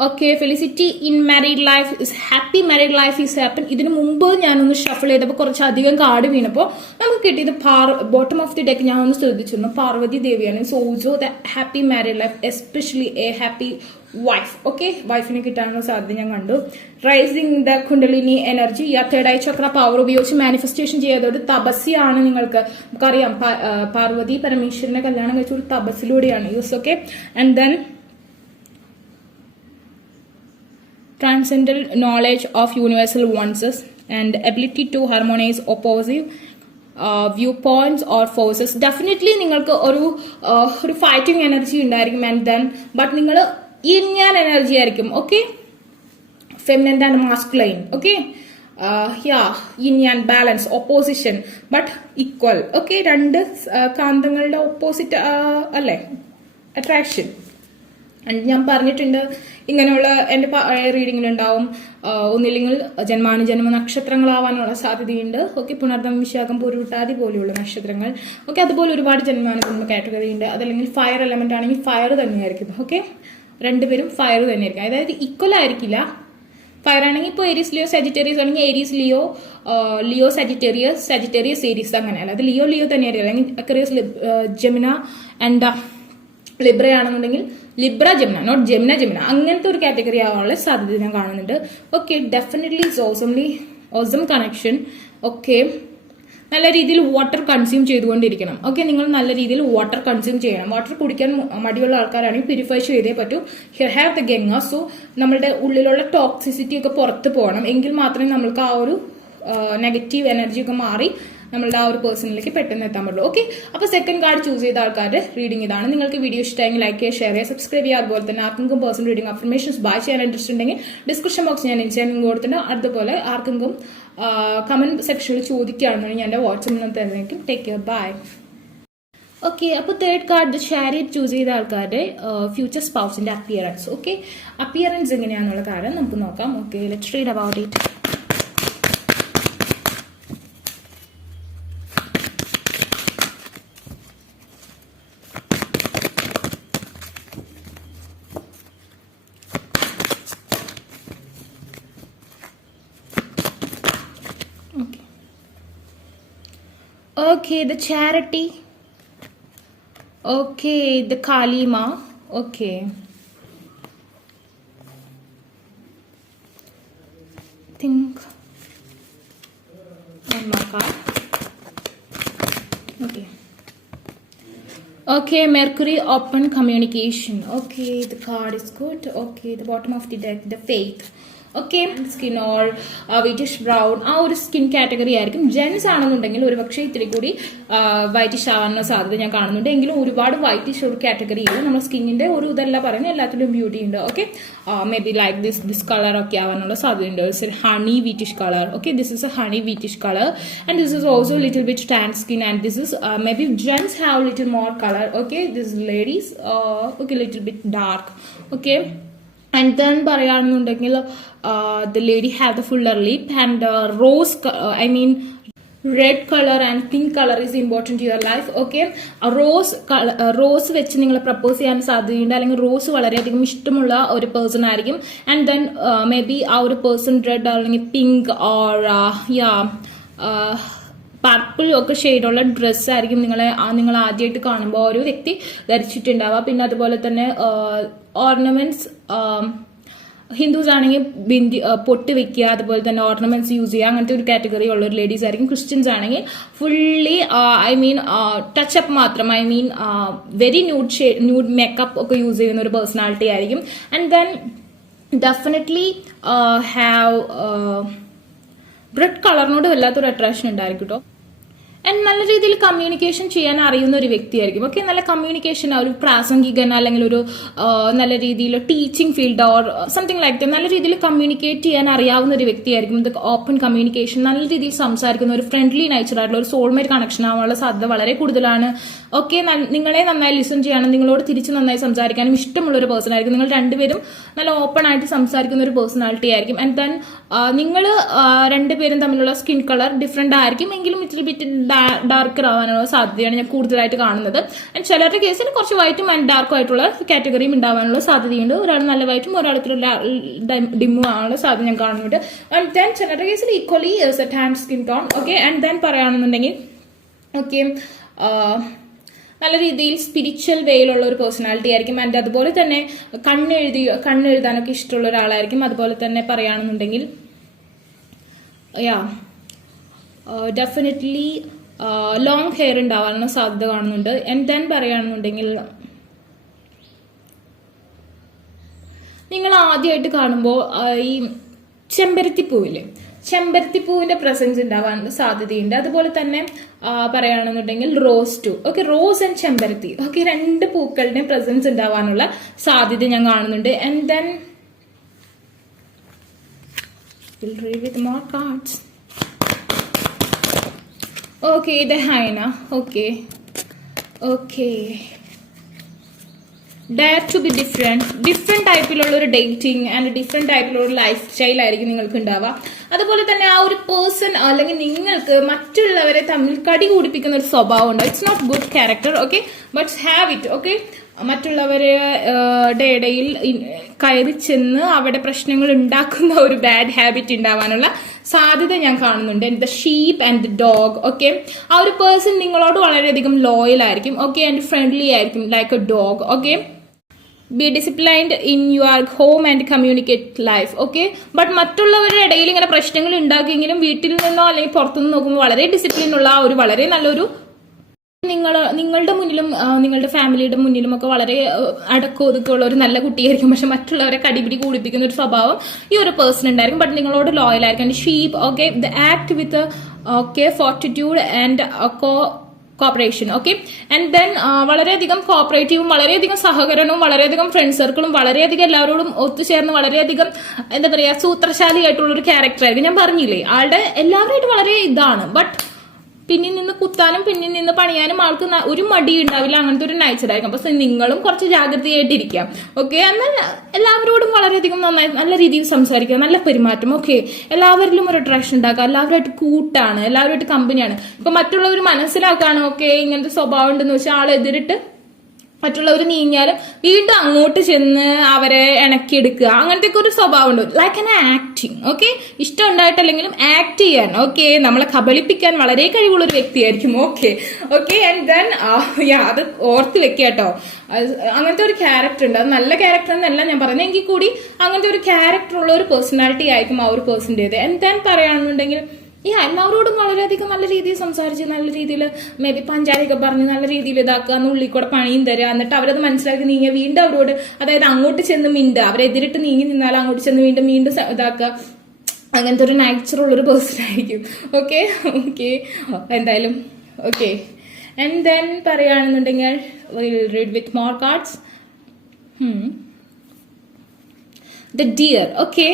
Okay felicity in married life is happy married life is happen. ഇതിന് മുമ്പ് ഞാനൊന്ന് shuffle ചെയ്തപ്പോൾ കുറച്ചധികം card വീണപ്പോൾ നമുക്ക് കിട്ടിയത് bottom of the deck ഞാൻ ഒന്ന് ശ്രദ്ധിച്ചിരുന്നു പാർവതി ദേവിയാണ്. It's also the happy married life, especially a happy wife. Okay, വൈഫിന് കിട്ടാനുള്ള സാധ്യത ഞാൻ കണ്ടു. റൈസിംഗ് ദ കുണ്ടലിനി എനർജി, ആ തേർഡ് ഐ ചക്ര പവർ ഉപയോഗിച്ച് മാനിഫെസ്റ്റേഷൻ ചെയ്യാതെ ഒരു തപസ്യാണ്. നിങ്ങൾക്ക് നമുക്കറിയാം പാർവതി പരമേശ്വരനെ കല്യാണം കഴിച്ച ഒരു തപസ്സിലൂടെയാണ്. Use okay. And then transcendental knowledge of universal oneness and ability to harmonize opposite viewpoints or forces. Definitely നിങ്ങൾക്ക് ഒരു ഫൈറ്റിംഗ് എനർജി ഉണ്ടായിരിക്കും. ആൻഡ് ദെൻ ബട്ട് നിങ്ങൾ yin-yang എനർജി ആയിരിക്കും. Okay, feminine and masculine. Okay, yin-yang balance, opposition but equal. Okay, രണ്ട് കാന്തങ്ങളുടെ opposite അല്ലേ attraction. ഞാൻ പറഞ്ഞിട്ടുണ്ട് ഇങ്ങനെയുള്ള എൻ്റെ റീഡിങ്ങിലുണ്ടാവും ഒന്നില്ലെങ്കിൽ ജന്മാനുജന്മ നക്ഷത്രങ്ങളാവാനുള്ള സാധ്യതയുണ്ട്. ഓക്കെ, പുണർദം വിശാഖം പൂരുട്ടാതി പോലെയുള്ള നക്ഷത്രങ്ങൾ. ഓക്കെ, അതുപോലെ ഒരുപാട് ജന്മാനുജന്മ കാറ്റഗറി ഉണ്ട്. അതല്ലെങ്കിൽ ഫയർ എലമെന്റ് ആണെങ്കിൽ ഫയർ തന്നെയായിരിക്കും. ഓക്കെ, രണ്ടുപേരും ഫയർ തന്നെയായിരിക്കും. അതായത് ഈക്വൽ ആയിരിക്കില്ല. ഫയർ ആണെങ്കിൽ ഇപ്പോൾ ഏരീസ് ലിയോ സാജിറ്റേറിയസ് ആണെങ്കിൽ Aries Leo, Leo Sagittarius, Sagittarius Aries അങ്ങനെയല്ല. അത് ലിയോ തന്നെയായിരിക്കും. അല്ലെങ്കിൽ അക്വേറിയസ് ജെമിന ആൻഡ് ലിബ്ര ആണെന്നുണ്ടെങ്കിൽ ലിബ്ര ജെമിന, നോട്ട് ജെമിന അങ്ങനത്തെ ഒരു കാറ്റഗറി ആവാനുള്ള സാധ്യത ഞാൻ കാണുന്നുണ്ട്. Okay, definitely it's awesome connection. Okay, നല്ല രീതിയിൽ വാട്ടർ കൺസ്യൂം ചെയ്തുകൊണ്ടിരിക്കണം. ഓക്കെ, നിങ്ങൾ നല്ല രീതിയിൽ വാട്ടർ കൺസ്യൂം ചെയ്യണം. വാട്ടർ കുടിക്കാൻ മടിയുള്ള ആൾക്കാരാണെങ്കിൽ പ്യൂരിഫൈ ചെയ്തേ പറ്റൂ. Here have the Ganga. So നമ്മളുടെ ഉള്ളിലുള്ള ടോക്സിസിറ്റി ഒക്കെ പുറത്ത് പോകണം. എങ്കിൽ മാത്രമേ നമ്മൾക്ക് ആ ഒരു നെഗറ്റീവ് എനർജി ഒക്കെ മാറി നമ്മളുടെ ആ ഒരു പേഴ്സണിലേക്ക് പെട്ടെന്ന് എത്താൻ പറ്റുള്ളൂ. ഓക്കെ, അപ്പോൾ സെക്കൻഡ് കാർഡ് ചൂസ് ചെയ്ത ആൾക്കാരുടെ റീഡിംഗ് ഇതാണ്. നിങ്ങൾക്ക് വീഡിയോ ഇഷ്ടമെങ്കിൽ ലൈക്ക് ചെയ്യുക, ഷെയർ ചെയ്യുക, സബ്സ്ക്രൈബ് ചെയ്യുക. അതുപോലെ തന്നെ ആർക്കെങ്കിലും പേഴ്സണൽ റീഡിംഗ് അഫർമേഷൻസ് ബൈ ചെയ്യാൻ ഇൻട്രസ്റ്റ് ഉണ്ടെങ്കിൽ ഡിസ്ക്രിപ്ഷൻ ബോക്സ് ഞാൻ ഇൻസ്റ്റാഗ്രാം കൊടുത്തിട്ടുണ്ട്. അതുപോലെ ആർക്കെങ്കിലും കമന്റ് സെക്ഷനിൽ ചോദിക്കുകയാണെന്നുണ്ടെങ്കിൽ ഞാൻ എൻ്റെ വാട്സപ്പ് നമ്പർ തരുന്നേക്കും. Take care, bye. ഓക്കെ, അപ്പോൾ third card the chariot choose ചെയ്ത ആൾക്കാരുടെ ഫ്യൂച്ചർ സ്പൗസിന്റെ അപ്പിയറൻസ്. ഓക്കെ, അപ്പിയറൻസ് എങ്ങനെയാണെന്നുള്ള കാര്യം നമുക്ക് നോക്കാം. Okay, let's read about it. Okay, the charity. Okay, the Kalima. Okay. Think. One more card. Okay. Okay, Mercury, open communication. Okay, the card is good. Okay, the bottom of the deck, the faith. Okay, skin or whitish brown ആ ഒരു skin category ആയിരിക്കും. Gents ആണെന്നുണ്ടെങ്കിൽ ഒരുപക്ഷെ ഇത്തിരി കൂടി whitish ആവാനുള്ള സാധ്യത ഞാൻ കാണുന്നുണ്ട്. എങ്കിലും ഒരുപാട് വൈറ്റിഷ് ഒരു കാറ്റഗറി ഇല്ല. നമ്മൾ സ്കിന്നിന്റെ ഒരു ഇതല്ല പറയുന്നത്, എല്ലാത്തിലും ബ്യൂട്ടി ഉണ്ട്. Okay, may be like this colour ഒക്കെ ആവാനുള്ള സാധ്യതയുണ്ട്. It's a honey wheatish colour. Okay, this is a honey wheatish colour and this is also little bit tan skin and this is maybe gents have little more colour. Okay, this ladies okay little bit dark. Okay, and then പറയാണെന്നുണ്ടെങ്കിൽ the lady have the fuller lip and rose I mean red color and pink color is important to your life. Okay, rose വെച്ച് നിങ്ങൾ propose ചെയ്യാൻ സാധ്യതയുണ്ട്. അല്ലെങ്കിൽ rose വളരെയധികം ഇഷ്ടമുള്ള ഒരു person ആയിരിക്കും. ആൻഡ് ദെൻ മേ ബി ആ ഒരു പേഴ്സൺ റെഡ് അല്ലെങ്കിൽ പിങ്ക് ഓർ പർപ്പിൾ ഒക്കെ ഷെയ്ഡുള്ള ഡ്രസ്സായിരിക്കും നിങ്ങൾ ആദ്യമായിട്ട് കാണുമ്പോൾ ഒരു വ്യക്തി ധരിച്ചിട്ടുണ്ടാവുക. പിന്നെ അതുപോലെ തന്നെ ഓർണമെന്റ്സ്, ഹിന്ദുസ് ആണെങ്കിൽ ബിന്ദി പൊട്ട് വെക്കുക, അതുപോലെ തന്നെ ഓർണമെന്റ്സ് യൂസ് ചെയ്യുക, അങ്ങനത്തെ ഒരു കാറ്റഗറി ഉള്ള ഒരു ലേഡീസ് ആയിരിക്കും. ക്രിസ്ത്യൻസ് ആണെങ്കിൽ ഫുള്ളി ടച്ചപ്പ് മാത്രം, വെരി ന്യൂഡ് മേക്കപ്പ് ഒക്കെ യൂസ് ചെയ്യുന്ന ഒരു പേഴ്സണാലിറ്റി ആയിരിക്കും. And then definitely have red കളറിനോട് വല്ലാത്തൊരു അട്രാക്ഷൻ ഉണ്ടായിരിക്കും കേട്ടോ. ആൻഡ് നല്ല രീതിയിൽ കമ്മ്യൂണിക്കേഷൻ ചെയ്യാൻ അറിയുന്ന ഒരു വ്യക്തിയായിരിക്കും. ഓക്കെ, നല്ല കമ്മ്യൂണിക്കേഷൻ, ഒരു പ്രാസംഗികൻ അല്ലെങ്കിൽ ഒരു നല്ല രീതിയിൽ teaching field or something like that നല്ല രീതിയിൽ കമ്മ്യൂണിക്കേറ്റ് ചെയ്യാൻ അറിയാവുന്ന ഒരു വ്യക്തിയായിരിക്കും. ഇത് ഓപ്പൺ കമ്മ്യൂണിക്കേഷൻ, നല്ല രീതിയിൽ സംസാരിക്കുന്ന ഒരു ഫ്രണ്ട്ലി നേച്ചർ ആയിട്ടുള്ള ഒരു സോൾമേറ്റ് കണക്ഷൻ ആവാനുള്ള സാധ്യത വളരെ കൂടുതലാണ്. ഓക്കെ, നിങ്ങളെ നന്നായി ലിസൺ ചെയ്യാനും നിങ്ങളോട് തിരിച്ച് നന്നായി സംസാരിക്കാനും ഇഷ്ടമുള്ള ഒരു പേഴ്സൺ ആയിരിക്കും. നിങ്ങൾ രണ്ടുപേരും നല്ല ഓപ്പൺ ആയിട്ട് സംസാരിക്കുന്ന ഒരു പേഴ്സണാലിറ്റി ആയിരിക്കും. ആൻഡ് ദെൻ നിങ്ങൾ രണ്ടുപേരും തമ്മിലുള്ള സ്കിൻ കളർ ഡിഫറെന്റ് ആയിരിക്കും, എങ്കിലും ഇത്തിരി ബിറ്റ് ഡാർക്കർ ആവാനുള്ള സാധ്യതയാണ് ഞാൻ കൂടുതലായിട്ട് കാണുന്നത്. ആൻഡ് ചിലരുടെ കേസിൽ കുറച്ച് വൈറ്റും ആൻഡ് ഡാർക്കും ആയിട്ടുള്ള കാറ്റഗറിയും ഉണ്ടാവാനുള്ള സാധ്യതയുണ്ട്. ഒരാൾ നല്ല വൈറ്റും ഒരാൾ ഇത്തിരി ഡിമ്മും ആവാനുള്ള സാധ്യത ഞാൻ കാണുന്നുണ്ട്. ആൻഡ് ദെൻ ചിലരുടെ കേസിൽ equally tan skin tone. Okay, and then പറയുകയാണെന്നുണ്ടെങ്കിൽ ഓക്കെ നല്ല രീതിയിൽ സ്പിരിച്വൽ വേയിലുള്ള ഒരു പേഴ്സണാലിറ്റി ആയിരിക്കും. ആൻഡ് അതുപോലെ തന്നെ കണ്ണെഴുതാനൊക്കെ ഇഷ്ടമുള്ള ഒരാളായിരിക്കും. അതുപോലെ തന്നെ പറയുകയാണെന്നുണ്ടെങ്കിൽ ഡെഫിനറ്റ്ലി ലോങ് ഹെയർ ഉണ്ടാവാനുള്ള സാധ്യത കാണുന്നുണ്ട്. ആൻഡ് ദെൻ പറയുകയാണെന്നുണ്ടെങ്കിൽ നിങ്ങൾ ആദ്യമായിട്ട് കാണുമ്പോൾ ഈ ചെമ്പരത്തിപ്പൂവിന്റെ പ്രസൻസ് ഉണ്ടാവാനുള്ള സാധ്യതയുണ്ട്. അതുപോലെ തന്നെ പറയുകയാണെന്നുണ്ടെങ്കിൽ rose too. Okay, rose and ചെമ്പരത്തി, ഓക്കെ, രണ്ട് പൂക്കളുടെ പ്രസൻസ് ഉണ്ടാവാനുള്ള സാധ്യത ഞാൻ കാണുന്നുണ്ട്. And then we'll read with more cards. Okay, the hyena. Okay. Dare to be different ടൈപ്പിലുള്ള ഒരു ഡേറ്റിംഗ് ആൻഡ് ഡിഫറെന്റ് ടൈപ്പിലുള്ള ഒരു ലൈഫ് സ്റ്റൈൽ ആയിരിക്കും നിങ്ങൾക്ക് ഉണ്ടാവുക. അതുപോലെ തന്നെ ആ ഒരു പേഴ്സൺ അല്ലെങ്കിൽ നിങ്ങൾക്ക് മറ്റുള്ളവരെ തമ്മിൽ കടി കൂടിപ്പിക്കുന്ന ഒരു സ്വഭാവം ഉണ്ട്. It's not good character. Okay, but have it. Okay, മറ്റുള്ളവരുടെ ഇടയിൽ കയറി ചെന്ന് അവിടെ പ്രശ്നങ്ങൾ ഉണ്ടാക്കുന്ന ഒരു ബാഡ് ഹാബിറ്റ് ഉണ്ടാവാനുള്ള സാധ്യത ഞാൻ കാണുന്നുണ്ട്. The sheep and the dog. Okay, ആ ഒരു പേഴ്സൺ നിങ്ങളോട് വളരെയധികം ലോയൽ ആയിരിക്കും. ഓക്കെ, ആൻഡ് ഫ്രണ്ട്ലി ആയിരിക്കും like a dog. Okay, be disciplined in your home and communicate life. Okay, but മറ്റുള്ളവരുടെ ഇടയിൽ ഇങ്ങനെ പ്രശ്നങ്ങൾ ഉണ്ടാക്കിയെങ്കിലും വീട്ടിൽ നിന്നോ അല്ലെങ്കിൽ പുറത്തുനിന്ന് നോക്കുമ്പോൾ വളരെ ഡിസിപ്ലിൻ ഉള്ള ഒരു വളരെ നല്ലൊരു നിങ്ങളുടെ മുന്നിലും നിങ്ങളുടെ ഫാമിലിയുടെ മുന്നിലും ഒക്കെ വളരെ അടക്കമൊതുക്കമുള്ള ഒരു നല്ല കുട്ടിയായിരിക്കും. പക്ഷെ മറ്റുള്ളവരെ കടിപിടി കൂടിപ്പിക്കുന്ന ഒരു സ്വഭാവം ഈ ഒരു പേഴ്സൺ ഉണ്ടായിരിക്കും. ബട്ട് നിങ്ങളോട് ലോയൽ ആയിരിക്കും. Sheep. Okay, the act with fortitude and cooperation. Okay, and then വളരെയധികം കോപ്പറേറ്റീവും വളരെയധികം സഹകരണവും വളരെയധികം ഫ്രണ്ട് സർക്കിളും വളരെയധികം എല്ലാവരോടും ഒത്തുചേർന്ന് വളരെയധികം എന്താ പറയുക സൂത്രശാലിയായിട്ടുള്ള ഒരു ക്യാരക്ടർ ആയിരിക്കും. ഞാൻ പറഞ്ഞില്ലേ, ആളുടെ എല്ലാവരുമായിട്ട് വളരെ ഇതാണ്. ബട്ട് പിന്നിൽ നിന്ന് കുത്താനും പിന്നിൽ നിന്ന് പണിയാനും ആൾക്ക് ഒരു മടി ഉണ്ടാവില്ല. അങ്ങനത്തെ ഒരു നേച്ചർ ആയിരിക്കും. അപ്പൊ നിങ്ങളും കുറച്ച് ജാഗ്രതയായിട്ടിരിക്കാം. ഓക്കെ, എന്നാൽ എല്ലാവരോടും വളരെയധികം നന്നായി നല്ല രീതിയിൽ സംസാരിക്കുക, നല്ല പെരുമാറ്റം. ഓക്കെ, എല്ലാവരിലും ഒരു അട്രാക്ഷൻ ഉണ്ടാക്കുക, എല്ലാവരുമായിട്ട് കൂട്ടാണ്, എല്ലാവരുമായിട്ട് കമ്പനിയാണ്. ഇപ്പൊ മറ്റുള്ളവർ മനസ്സിലാക്കാണ് ഓക്കെ ഇങ്ങനത്തെ സ്വഭാവം ഉണ്ടെന്ന് വെച്ചാൽ ആളെതിരിട്ട് മറ്റുള്ളവർ നീങ്ങിയാലും വീണ്ടും അങ്ങോട്ട് ചെന്ന് അവരെ ഇണക്കിയെടുക്കുക, അങ്ങനത്തെ ഒക്കെ ഒരു സ്വഭാവം ഉണ്ട്. Like an acting. ഓക്കെ, ഇഷ്ടം ഉണ്ടായിട്ടല്ലെങ്കിലും ആക്ട് ചെയ്യാൻ, ഓക്കെ, നമ്മളെ കബളിപ്പിക്കാൻ വളരെ കഴിവുള്ള ഒരു വ്യക്തിയായിരിക്കും. ഓക്കെ, ആൻഡ് ദെൻ അത് ഓർത്ത് വെക്കുക കേട്ടോ. അങ്ങനത്തെ ഒരു ക്യാരക്ടർ ഉണ്ട്. അത് നല്ല ക്യാരക്ടർ എന്നല്ല ഞാൻ പറയുന്നത്, എങ്കിൽ കൂടി അങ്ങനത്തെ ഒരു ക്യാരക്ടർ ഉള്ള ഒരു പേഴ്സണാലിറ്റി ആയിരിക്കും ആ ഒരു പേഴ്സൻ്റേത്. ആൻഡ് ദെൻ പറയുകയാണെന്നുണ്ടെങ്കിൽ എല്ലാവരോടും വളരെയധികം നല്ല രീതിയിൽ സംസാരിച്ച് നല്ല രീതിയിൽ മേ ബി പഞ്ചാരിയൊക്കെ പറഞ്ഞ് നല്ല രീതിയിൽ ഇതാക്കുക, ഉള്ളിൽ കൂടെ പണിയും തരിക, എന്നിട്ട് അവരത് മനസ്സിലാക്കി നീങ്ങിയ വീണ്ടും അവരോട് അതായത് അങ്ങോട്ട് ചെന്ന് മിണ്ടുക, അവരെതിരിട്ട് നീങ്ങി നിന്നാൽ അങ്ങോട്ട് ചെന്ന് വീണ്ടും ഇതാക്കുക, അങ്ങനത്തെ ഒരു നാച്ചുറുള്ളൊരു പേഴ്സൺ ആയിരിക്കും. ഓക്കെ, എന്തായാലും ഓക്കെ. ആൻഡ് ദെൻ പറയുകയാണെന്നുണ്ടെങ്കിൽ read with more cards. The dear. Okay,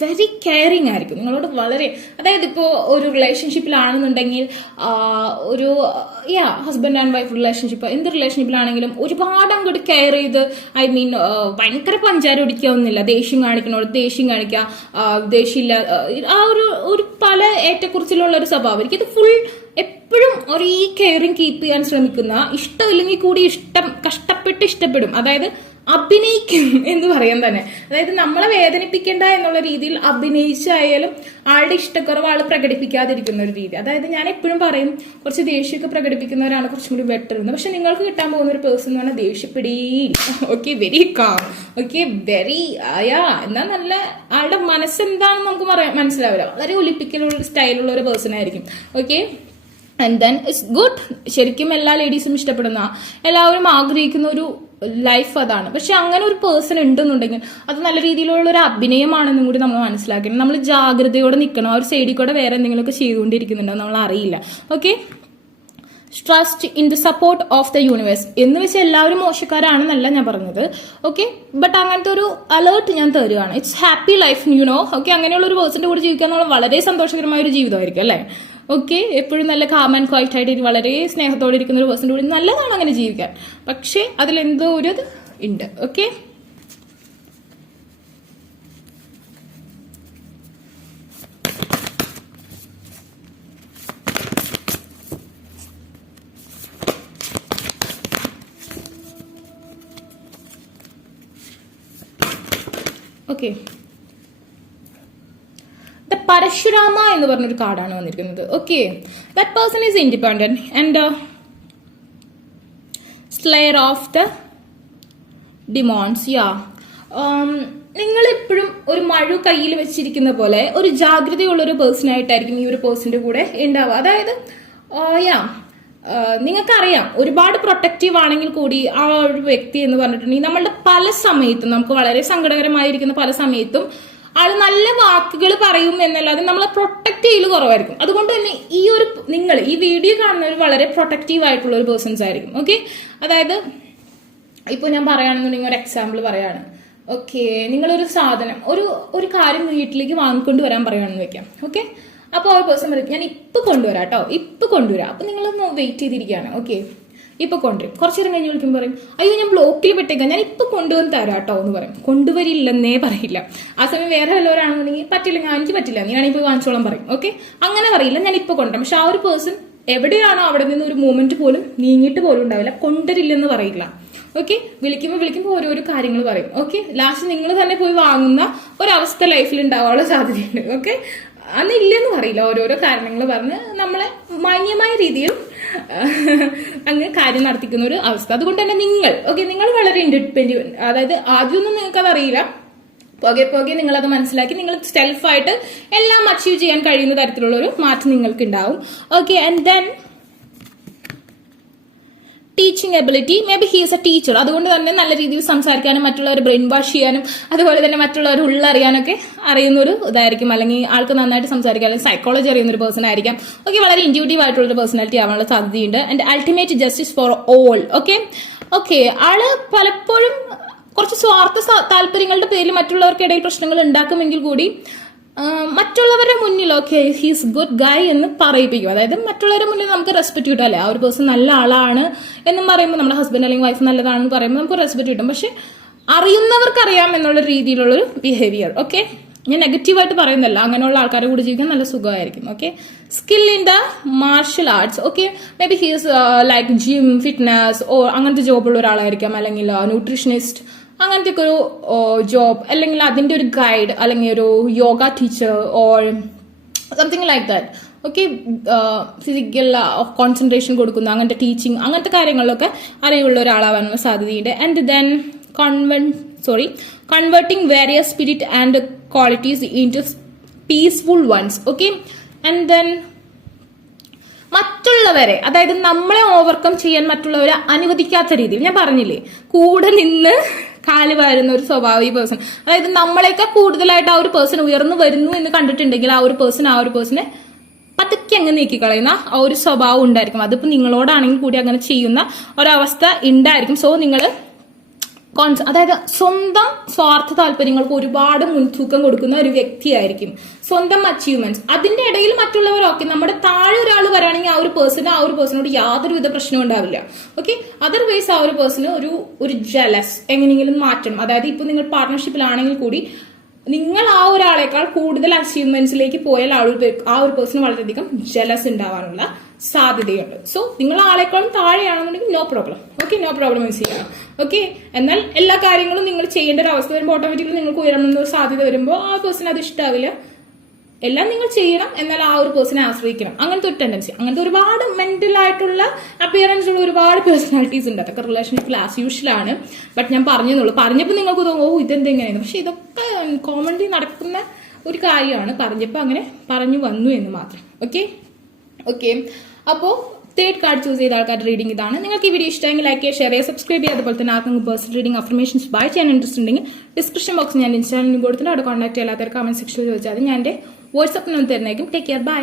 very caring ആയിരിക്കും നിങ്ങളോട് വളരെ. അതായത് ഇപ്പോൾ ഒരു റിലേഷൻഷിപ്പിലാണെന്നുണ്ടെങ്കിൽ ഒരു ഹസ്ബൻഡ് ആൻഡ് വൈഫ് റിലേഷൻഷിപ്പ്, എന്ത് റിലേഷൻഷിപ്പിലാണെങ്കിലും ഒരുപാട് അങ്ങോട്ട് കെയർ ചെയ്ത് ഭയങ്കര പഞ്ചാര ഒടിക്കാവുന്നില്ല. ദേഷ്യം കാണിക്കണോട് ദേഷ്യം കാണിക്കുക, ദേഷ്യമില്ല, ആ ഒരു പല ഏറ്റക്കുറിച്ചിലുള്ള ഒരു സ്വഭാവം. എനിക്കിത് ഫുൾ എപ്പോഴും ഒരേ കെയറിങ് കീപ്പ് ചെയ്യാൻ ശ്രമിക്കുന്ന, ഇഷ്ടമില്ലെങ്കിൽ കൂടി കഷ്ടപ്പെട്ട് ഇഷ്ടപ്പെടും. അതായത് അഭിനയിക്കും എന്ന് പറയാൻ തന്നെ. അതായത് നമ്മളെ വേദനിപ്പിക്കേണ്ട എന്നുള്ള രീതിയിൽ അഭിനയിച്ചായാലും ആളുടെ ഇഷ്ടക്കുറവ് ആൾ പ്രകടിപ്പിക്കാതിരിക്കുന്ന ഒരു രീതി. അതായത് ഞാൻ എപ്പോഴും പറയും കുറച്ച് ദേഷ്യമൊക്കെ പ്രകടിപ്പിക്കുന്നവരാണ് കുറച്ചും കൂടി ബെറ്റർ എന്ന്. പക്ഷെ നിങ്ങൾക്ക് കിട്ടാൻ പോകുന്ന ഒരു പേഴ്സൺ എന്ന് പറഞ്ഞാൽ ദേഷ്യപ്പെടിയില്ല. Okay, very calm. Okay, very എന്നാൽ നല്ല ആളുടെ മനസ്സെന്താണെന്ന് നമുക്ക് മനസ്സിലാവില്ല. വളരെ ഒലിപ്പിക്കലുള്ള സ്റ്റൈലുള്ള ഒരു പേഴ്സൺ ആയിരിക്കും. Okay, and then it's good. ശരിക്കും എല്ലാ ലേഡീസും ഇഷ്ടപ്പെടുന്ന, എല്ലാവരും ആഗ്രഹിക്കുന്ന ഒരു ലൈഫ് അതാണ്. പക്ഷെ അങ്ങനെ ഒരു പേഴ്സൺ ഉണ്ടെന്നുണ്ടെങ്കിൽ അത് നല്ല രീതിയിലുള്ള ഒരു അഭിനയമാണെന്നും കൂടി നമ്മൾ മനസ്സിലാക്കണം. നമ്മൾ ജാഗ്രതയോടെ നിൽക്കണം. ആ ഒരു സൈഡിൽ കൂടെ വേറെ എന്തെങ്കിലുമൊക്കെ ചെയ്തുകൊണ്ടിരിക്കുന്നുണ്ടോ നമ്മൾ അറിയില്ല. Okay, trust in the support of the universe എന്ന് വെച്ചാൽ എല്ലാവരും മോശക്കാരാണെന്നല്ല ഞാൻ പറഞ്ഞത്. ഓക്കെ, ബട്ട് അങ്ങനത്തെ ഒരു അലേർട്ട് ഞാൻ തരുവാണ്. It's happy life okay. അങ്ങനെയുള്ള ഒരു പേഴ്സന്റെ കൂടെ ജീവിക്കുക എന്നുള്ള വളരെ സന്തോഷകരമായ ഒരു ജീവിതമായിരിക്കും അല്ലേ. ഓക്കെ, എപ്പോഴും നല്ല കാം ആൻഡ് ക്വൈറ്റ് ആയിട്ട് വളരെ സ്നേഹത്തോടെ ഇരിക്കുന്ന ഒരു പേഴ്സന്റെ കൂടെ നല്ലതാണ് അങ്ങനെ ജീവിക്കാൻ. പക്ഷെ അതിലെന്തോ ഒരു ഇത് ഉണ്ട്. Okay, okay. ദ പരശുരാമ എന്ന് പറഞ്ഞൊരു കാർഡാണ് വന്നിരിക്കുന്നത്. Okay, that person is independent and slayer of the demons. Yeah, നിങ്ങൾ എപ്പോഴും ഒരു മഴ കയ്യിൽ വെച്ചിരിക്കുന്ന പോലെ ഒരു ജാഗ്രതയുള്ള ഒരു പേഴ്സൺ ആയിട്ടായിരിക്കും ഈ ഒരു പേഴ്സന്റെ കൂടെ ഉണ്ടാവുക. അതായത് നിങ്ങൾക്കറിയാം, ഒരുപാട് പ്രൊട്ടക്റ്റീവ് ആണെങ്കിൽ കൂടി ആ ഒരു വ്യക്തി എന്ന് പറഞ്ഞിട്ടുണ്ടെങ്കിൽ നമ്മളുടെ പല സമയത്തും നമുക്ക് വളരെ സങ്കടകരമായിരിക്കുന്ന പല സമയത്തും ആള് നല്ല വാക്കുകൾ പറയും എന്നല്ലാതെ നമ്മളെ പ്രൊട്ടക്ട് ചെയ്യൽ കുറവായിരിക്കും. അതുകൊണ്ട് തന്നെ നിങ്ങൾ ഈ വീഡിയോ കാണുന്നവർ വളരെ പ്രൊട്ടക്റ്റീവ് ആയിട്ടുള്ള ഒരു പേഴ്സൺസ് ആയിരിക്കും. ഓക്കെ, അതായത് ഇപ്പോൾ ഞാൻ പറയുകയാണെന്നുണ്ടെങ്കിൽ ഒരു എക്സാമ്പിൾ പറയാണ്. ഓക്കെ, നിങ്ങളൊരു സാധനം ഒരു കാര്യം വീട്ടിലേക്ക് വാങ്ങിക്കൊണ്ട് വരാൻ പറയുകയാണെന്ന് വെക്കാം. ഓക്കെ, അപ്പോൾ ആ പേഴ്സൺ പറയും ഞാൻ ഇപ്പൊ കൊണ്ടുവരാം കേട്ടോ, ഇപ്പൊ കൊണ്ടുവരാം. അപ്പൊ നിങ്ങളൊന്ന് വെയിറ്റ് ചെയ്തിരിക്കുകയാണ്. ഓക്കെ, ഇപ്പൊ കൊണ്ടുവരും. കുറച്ചു നേരം കഴിഞ്ഞ് വിളിക്കുമ്പോൾ പറയും അയ്യോ ഞാൻ ബ്ലോക്കിൽ പെട്ടേക്കാം, ഞാൻ ഇപ്പൊ കൊണ്ടുവന്ന് തരാം കേട്ടോ എന്ന് പറയും. കൊണ്ടുവരില്ലെന്നേ പറയില്ല. ആ സമയം വേറെ വല്ലവരാണെന്നുണ്ടെങ്കിൽ പറ്റില്ല, എനിക്ക് പറ്റില്ല, നീയാണെങ്കിൽ ഇപ്പൊ വാങ്ങിച്ചോളം പറയും. ഓക്കെ, അങ്ങനെ പറയില്ല, ഞാൻ ഇപ്പൊ കൊണ്ടുവരാം. പക്ഷെ ആ ഒരു പേഴ്സൺ എവിടെയാണോ അവിടെ നിന്ന് ഒരു മൂമെന്റ് പോലും നീങ്ങിയിട്ട് പോലും ഉണ്ടാവില്ല, കൊണ്ടുവരില്ലെന്ന് പറയില്ല. ഓക്കെ, വിളിക്കുമ്പോൾ ഓരോരോ കാര്യങ്ങൾ പറയും. ഓക്കെ, ലാസ്റ്റ് നിങ്ങൾ തന്നെ പോയി വാങ്ങുന്ന ഒരവസ്ഥ ലൈഫിൽ ഉണ്ടാവാനുള്ള സാധ്യതയുണ്ട്. ഓക്കെ, അന്നില്ലെന്ന് പറയില്ല, ഓരോരോ കാരണങ്ങൾ പറഞ്ഞ് നമ്മളെ മാന്യമായ രീതിയിൽ അങ്ങ് കാര്യം നടത്തിക്കുന്ന ഒരു അവസ്ഥ. അതുകൊണ്ട് തന്നെ നിങ്ങൾ വളരെ ഇൻഡിപെൻഡന്റ്, അതായത് ആദ്യമൊന്നും നിങ്ങൾക്ക് അതറിയില്ല, പോകെ നിങ്ങളത് മനസ്സിലാക്കി നിങ്ങൾ സെൽഫായിട്ട് എല്ലാം അച്ചീവ് ചെയ്യാൻ കഴിയുന്ന തരത്തിലുള്ള ഒരു മാറ്റം നിങ്ങൾക്ക് ഉണ്ടാവും. Okay, and then teaching ability, may be he's A teacher. അതുകൊണ്ട് തന്നെ നല്ല രീതിയിൽ സംസാരിക്കാനും മറ്റുള്ളവരെ ബ്രെയിൻ വാഷ് ചെയ്യാനും അതുപോലെ തന്നെ മറ്റുള്ളവർ ഉള്ളറിയാനൊക്കെ അറിയുന്ന ഒരു ഇതായിരിക്കും. അല്ലെങ്കിൽ ആൾക്ക് നന്നായിട്ട് സംസാരിക്കാൻ, അല്ലെങ്കിൽ സൈക്കോളജി അറിയുന്ന ഒരു പേഴ്സൺ ആയിരിക്കാം. ഓക്കെ, വളരെ ഇൻറ്റ്യൂട്ടീവ് ആയിട്ടുള്ള ഒരു പേഴ്സണാലിറ്റി ആവാനുള്ള സാധ്യതയുണ്ട്. And ultimate justice for all. Okay, ആള് പലപ്പോഴും കുറച്ച് സ്വാർത്ഥ താല്പര്യങ്ങളുടെ പേരിൽ മറ്റുള്ളവർക്കിടയിൽ പ്രശ്നങ്ങൾ ഉണ്ടാക്കുമെങ്കിൽ കൂടി മറ്റുള്ളവരുടെ മുന്നിൽ ഓക്കെ ഹീസ് ഗുഡ് ഗായ് എന്ന് പറയിപ്പിക്കും. അതായത് മറ്റുള്ളവരുടെ മുന്നിൽ നമുക്ക് റെസ്പെക്ട് കിട്ടും അല്ലേ, ആ ഒരു പേഴ്സൺ നല്ല ആളാണ് എന്ന് പറയുമ്പോൾ, നമ്മുടെ ഹസ്ബൻഡ് അല്ലെങ്കിൽ വൈഫ് നല്ലതാണെന്ന് പറയുമ്പോൾ നമുക്ക് റെസ്പെക്ട് കിട്ടും. പക്ഷെ അറിയുന്നവർക്കറിയാം എന്നുള്ള രീതിയിലുള്ളൊരു ബിഹേവിയർ. ഓക്കെ, ഞാൻ നെഗറ്റീവായിട്ട് പറയുന്നില്ല, അങ്ങനെയുള്ള ആൾക്കാരെ കൂടി ജീവിക്കാൻ നല്ല സുഖമായിരിക്കും. Okay, skill in the martial arts. Okay, may be he's like gym, fitness അങ്ങനത്തെ ജോബുള്ള ഒരാളായിരിക്കാം, അല്ലെങ്കിൽ ന്യൂട്രീഷനിസ്റ്റ് അങ്ങനത്തെ ഒക്കെ ഒരു ജോബ്, അല്ലെങ്കിൽ അതിന്റെ ഒരു ഗൈഡ്, അല്ലെങ്കിൽ ഒരു yoga teacher or something like that. Okay, physical concentration കൊടുക്കുന്ന അങ്ങനത്തെ ടീച്ചിങ് അങ്ങനത്തെ കാര്യങ്ങളിലൊക്കെ അറിവുള്ള ഒരാളാവാനുള്ള സാധ്യതയുണ്ട്. And then converting various spirit and qualities into peaceful ones. Okay, and then മറ്റുള്ളവരെ, അതായത് നമ്മളെ ഓവർകം ചെയ്യാൻ മറ്റുള്ളവരെ അനുവദിക്കാത്ത രീതിയിൽ, ഞാൻ പറഞ്ഞില്ലേ കൂടെ നിന്ന് കാല് വാരുന്ന ഒരു സ്വഭാവി പേഴ്സൺ, അതായത് നമ്മളെക്കാൾ കൂടുതലായിട്ട് ആ ഒരു പേഴ്സൺ ഉയർന്നു വരുന്നു എന്ന് കണ്ടിട്ടുണ്ടെങ്കിൽ ആ ഒരു പേഴ്സണെ പതുക്കെ അങ്ങ് നീക്കിക്കളയുന്ന ആ ഒരു സ്വഭാവം ഉണ്ടായിരിക്കും. അതിപ്പോ നിങ്ങളോടാണെങ്കിൽ കൂടി അങ്ങനെ ചെയ്യുന്ന ഒരവസ്ഥ ഉണ്ടായിരിക്കും. സോ നിങ്ങൾ അതായത് സ്വന്തം സ്വാർത്ഥ താല്പര്യങ്ങൾക്ക് ഒരുപാട് മുൻതൂക്കം കൊടുക്കുന്ന ഒരു വ്യക്തിയായിരിക്കും. സ്വന്തം അച്ചീവ്മെന്റ്സ്, അതിന്റെ ഇടയിൽ മറ്റുള്ളവരൊക്കെ നമ്മുടെ താഴെ ഒരാൾ വരാണെങ്കിൽ ആ ഒരു പേഴ്സണോട് യാതൊരുവിധ പ്രശ്നവും ഉണ്ടാവില്ല. ഓക്കെ, അതർവൈസ് ആ ഒരു പേഴ്സണ് ഒരു ജലസ് എങ്ങനെയെങ്കിലും മാറ്റണം. അതായത് ഇപ്പൊ നിങ്ങൾ പാർട്ണർഷിപ്പിലാണെങ്കിൽ കൂടി നിങ്ങൾ ആ ഒരാളെക്കാൾ കൂടുതൽ അച്ചീവ്മെന്റ്സിലേക്ക് പോയാൽ ആ ഒരു പേഴ്സൺ വളരെയധികം ജലസ് ഉണ്ടാവാനുള്ള സാധ്യതയുണ്ട്. സോ നിങ്ങൾ ആളെക്കാളും താഴെയാണെന്നുണ്ടെങ്കിൽ no problem. Okay, no problem use ചെയ്യാം. ഓക്കെ, എന്നാൽ എല്ലാ കാര്യങ്ങളും നിങ്ങൾ ചെയ്യേണ്ട ഒരു അവസ്ഥ വരുമ്പോൾ ഓട്ടോമാറ്റിക്കലി നിങ്ങൾക്ക് ഉയരണമെന്ന സാധ്യത വരുമ്പോൾ ആ പേഴ്സൺ അത് ഇഷ്ടാവില്ല. എല്ലാം നിങ്ങൾ ചെയ്യണം, എന്നാൽ ആ ഒരു പേഴ്സണെ ആശ്രയിക്കണം. അങ്ങനത്തെ ഒരു ടെൻഡൻസി, അങ്ങനത്തെ ഒരുപാട് മെന്റൽ ആയിട്ടുള്ള അപ്പിയറൻസ് ഉള്ള ഒരുപാട് പേഴ്സണാലിറ്റീസ് ഉണ്ട്. അതൊക്കെ റിലേഷൻഷിപ്പിൽ ആസ് യൂഷ്വൽ ആണ്. ബട്ട് ഞാൻ പറഞ്ഞപ്പോൾ നിങ്ങൾക്ക് തോന്നും ഇതെന്തെങ്ങനെയാണ്, പക്ഷെ ഇതൊക്കെ കോമൺലി നടക്കുന്ന ഒരു കാര്യമാണ്. പറഞ്ഞപ്പോൾ അങ്ങനെ പറഞ്ഞു വന്നു എന്ന് മാത്രം. ഓക്കെ, അപ്പോൾ തേർഡ് കാർഡ് ചൂസ് ചെയ്ത ആൾക്കാരുടെ റീഡിംഗ് ഇതാണ്. നിങ്ങൾക്ക് ഈ വീഡിയോ ഇഷ്ടമെങ്കിൽ ലൈക്ക് ചെയ്യുക, ഷെയർ ചെയ്യുക, സബ്സ്ക്രൈബ് ചെയ്യുക. അതുപോലെ തന്നെ ആർക്കും പേഴ്സണൽ റീഡിംഗ് അഫർമേഷൻസ് ബൈ ചെയ്യാൻ ഇൻട്രസ്റ്റ് ഉണ്ടെങ്കിൽ ഡിസ്ക്രിപ്ഷൻ ബോക്സ് ഞാൻ ഇൻസ്റ്റാഗ്രാമിൽ കൊടുത്തിട്ട് അവിടെ കോൺടാക്ട് ചെയ്യാത്ത കമന്റ് സെക്ഷനിൽ ചോദിച്ചാൽ ഞാൻ എൻ്റെ വാട്സ്ആപ്പ് നമ്പർ തരുന്നതായിരിക്കും. Take care, by.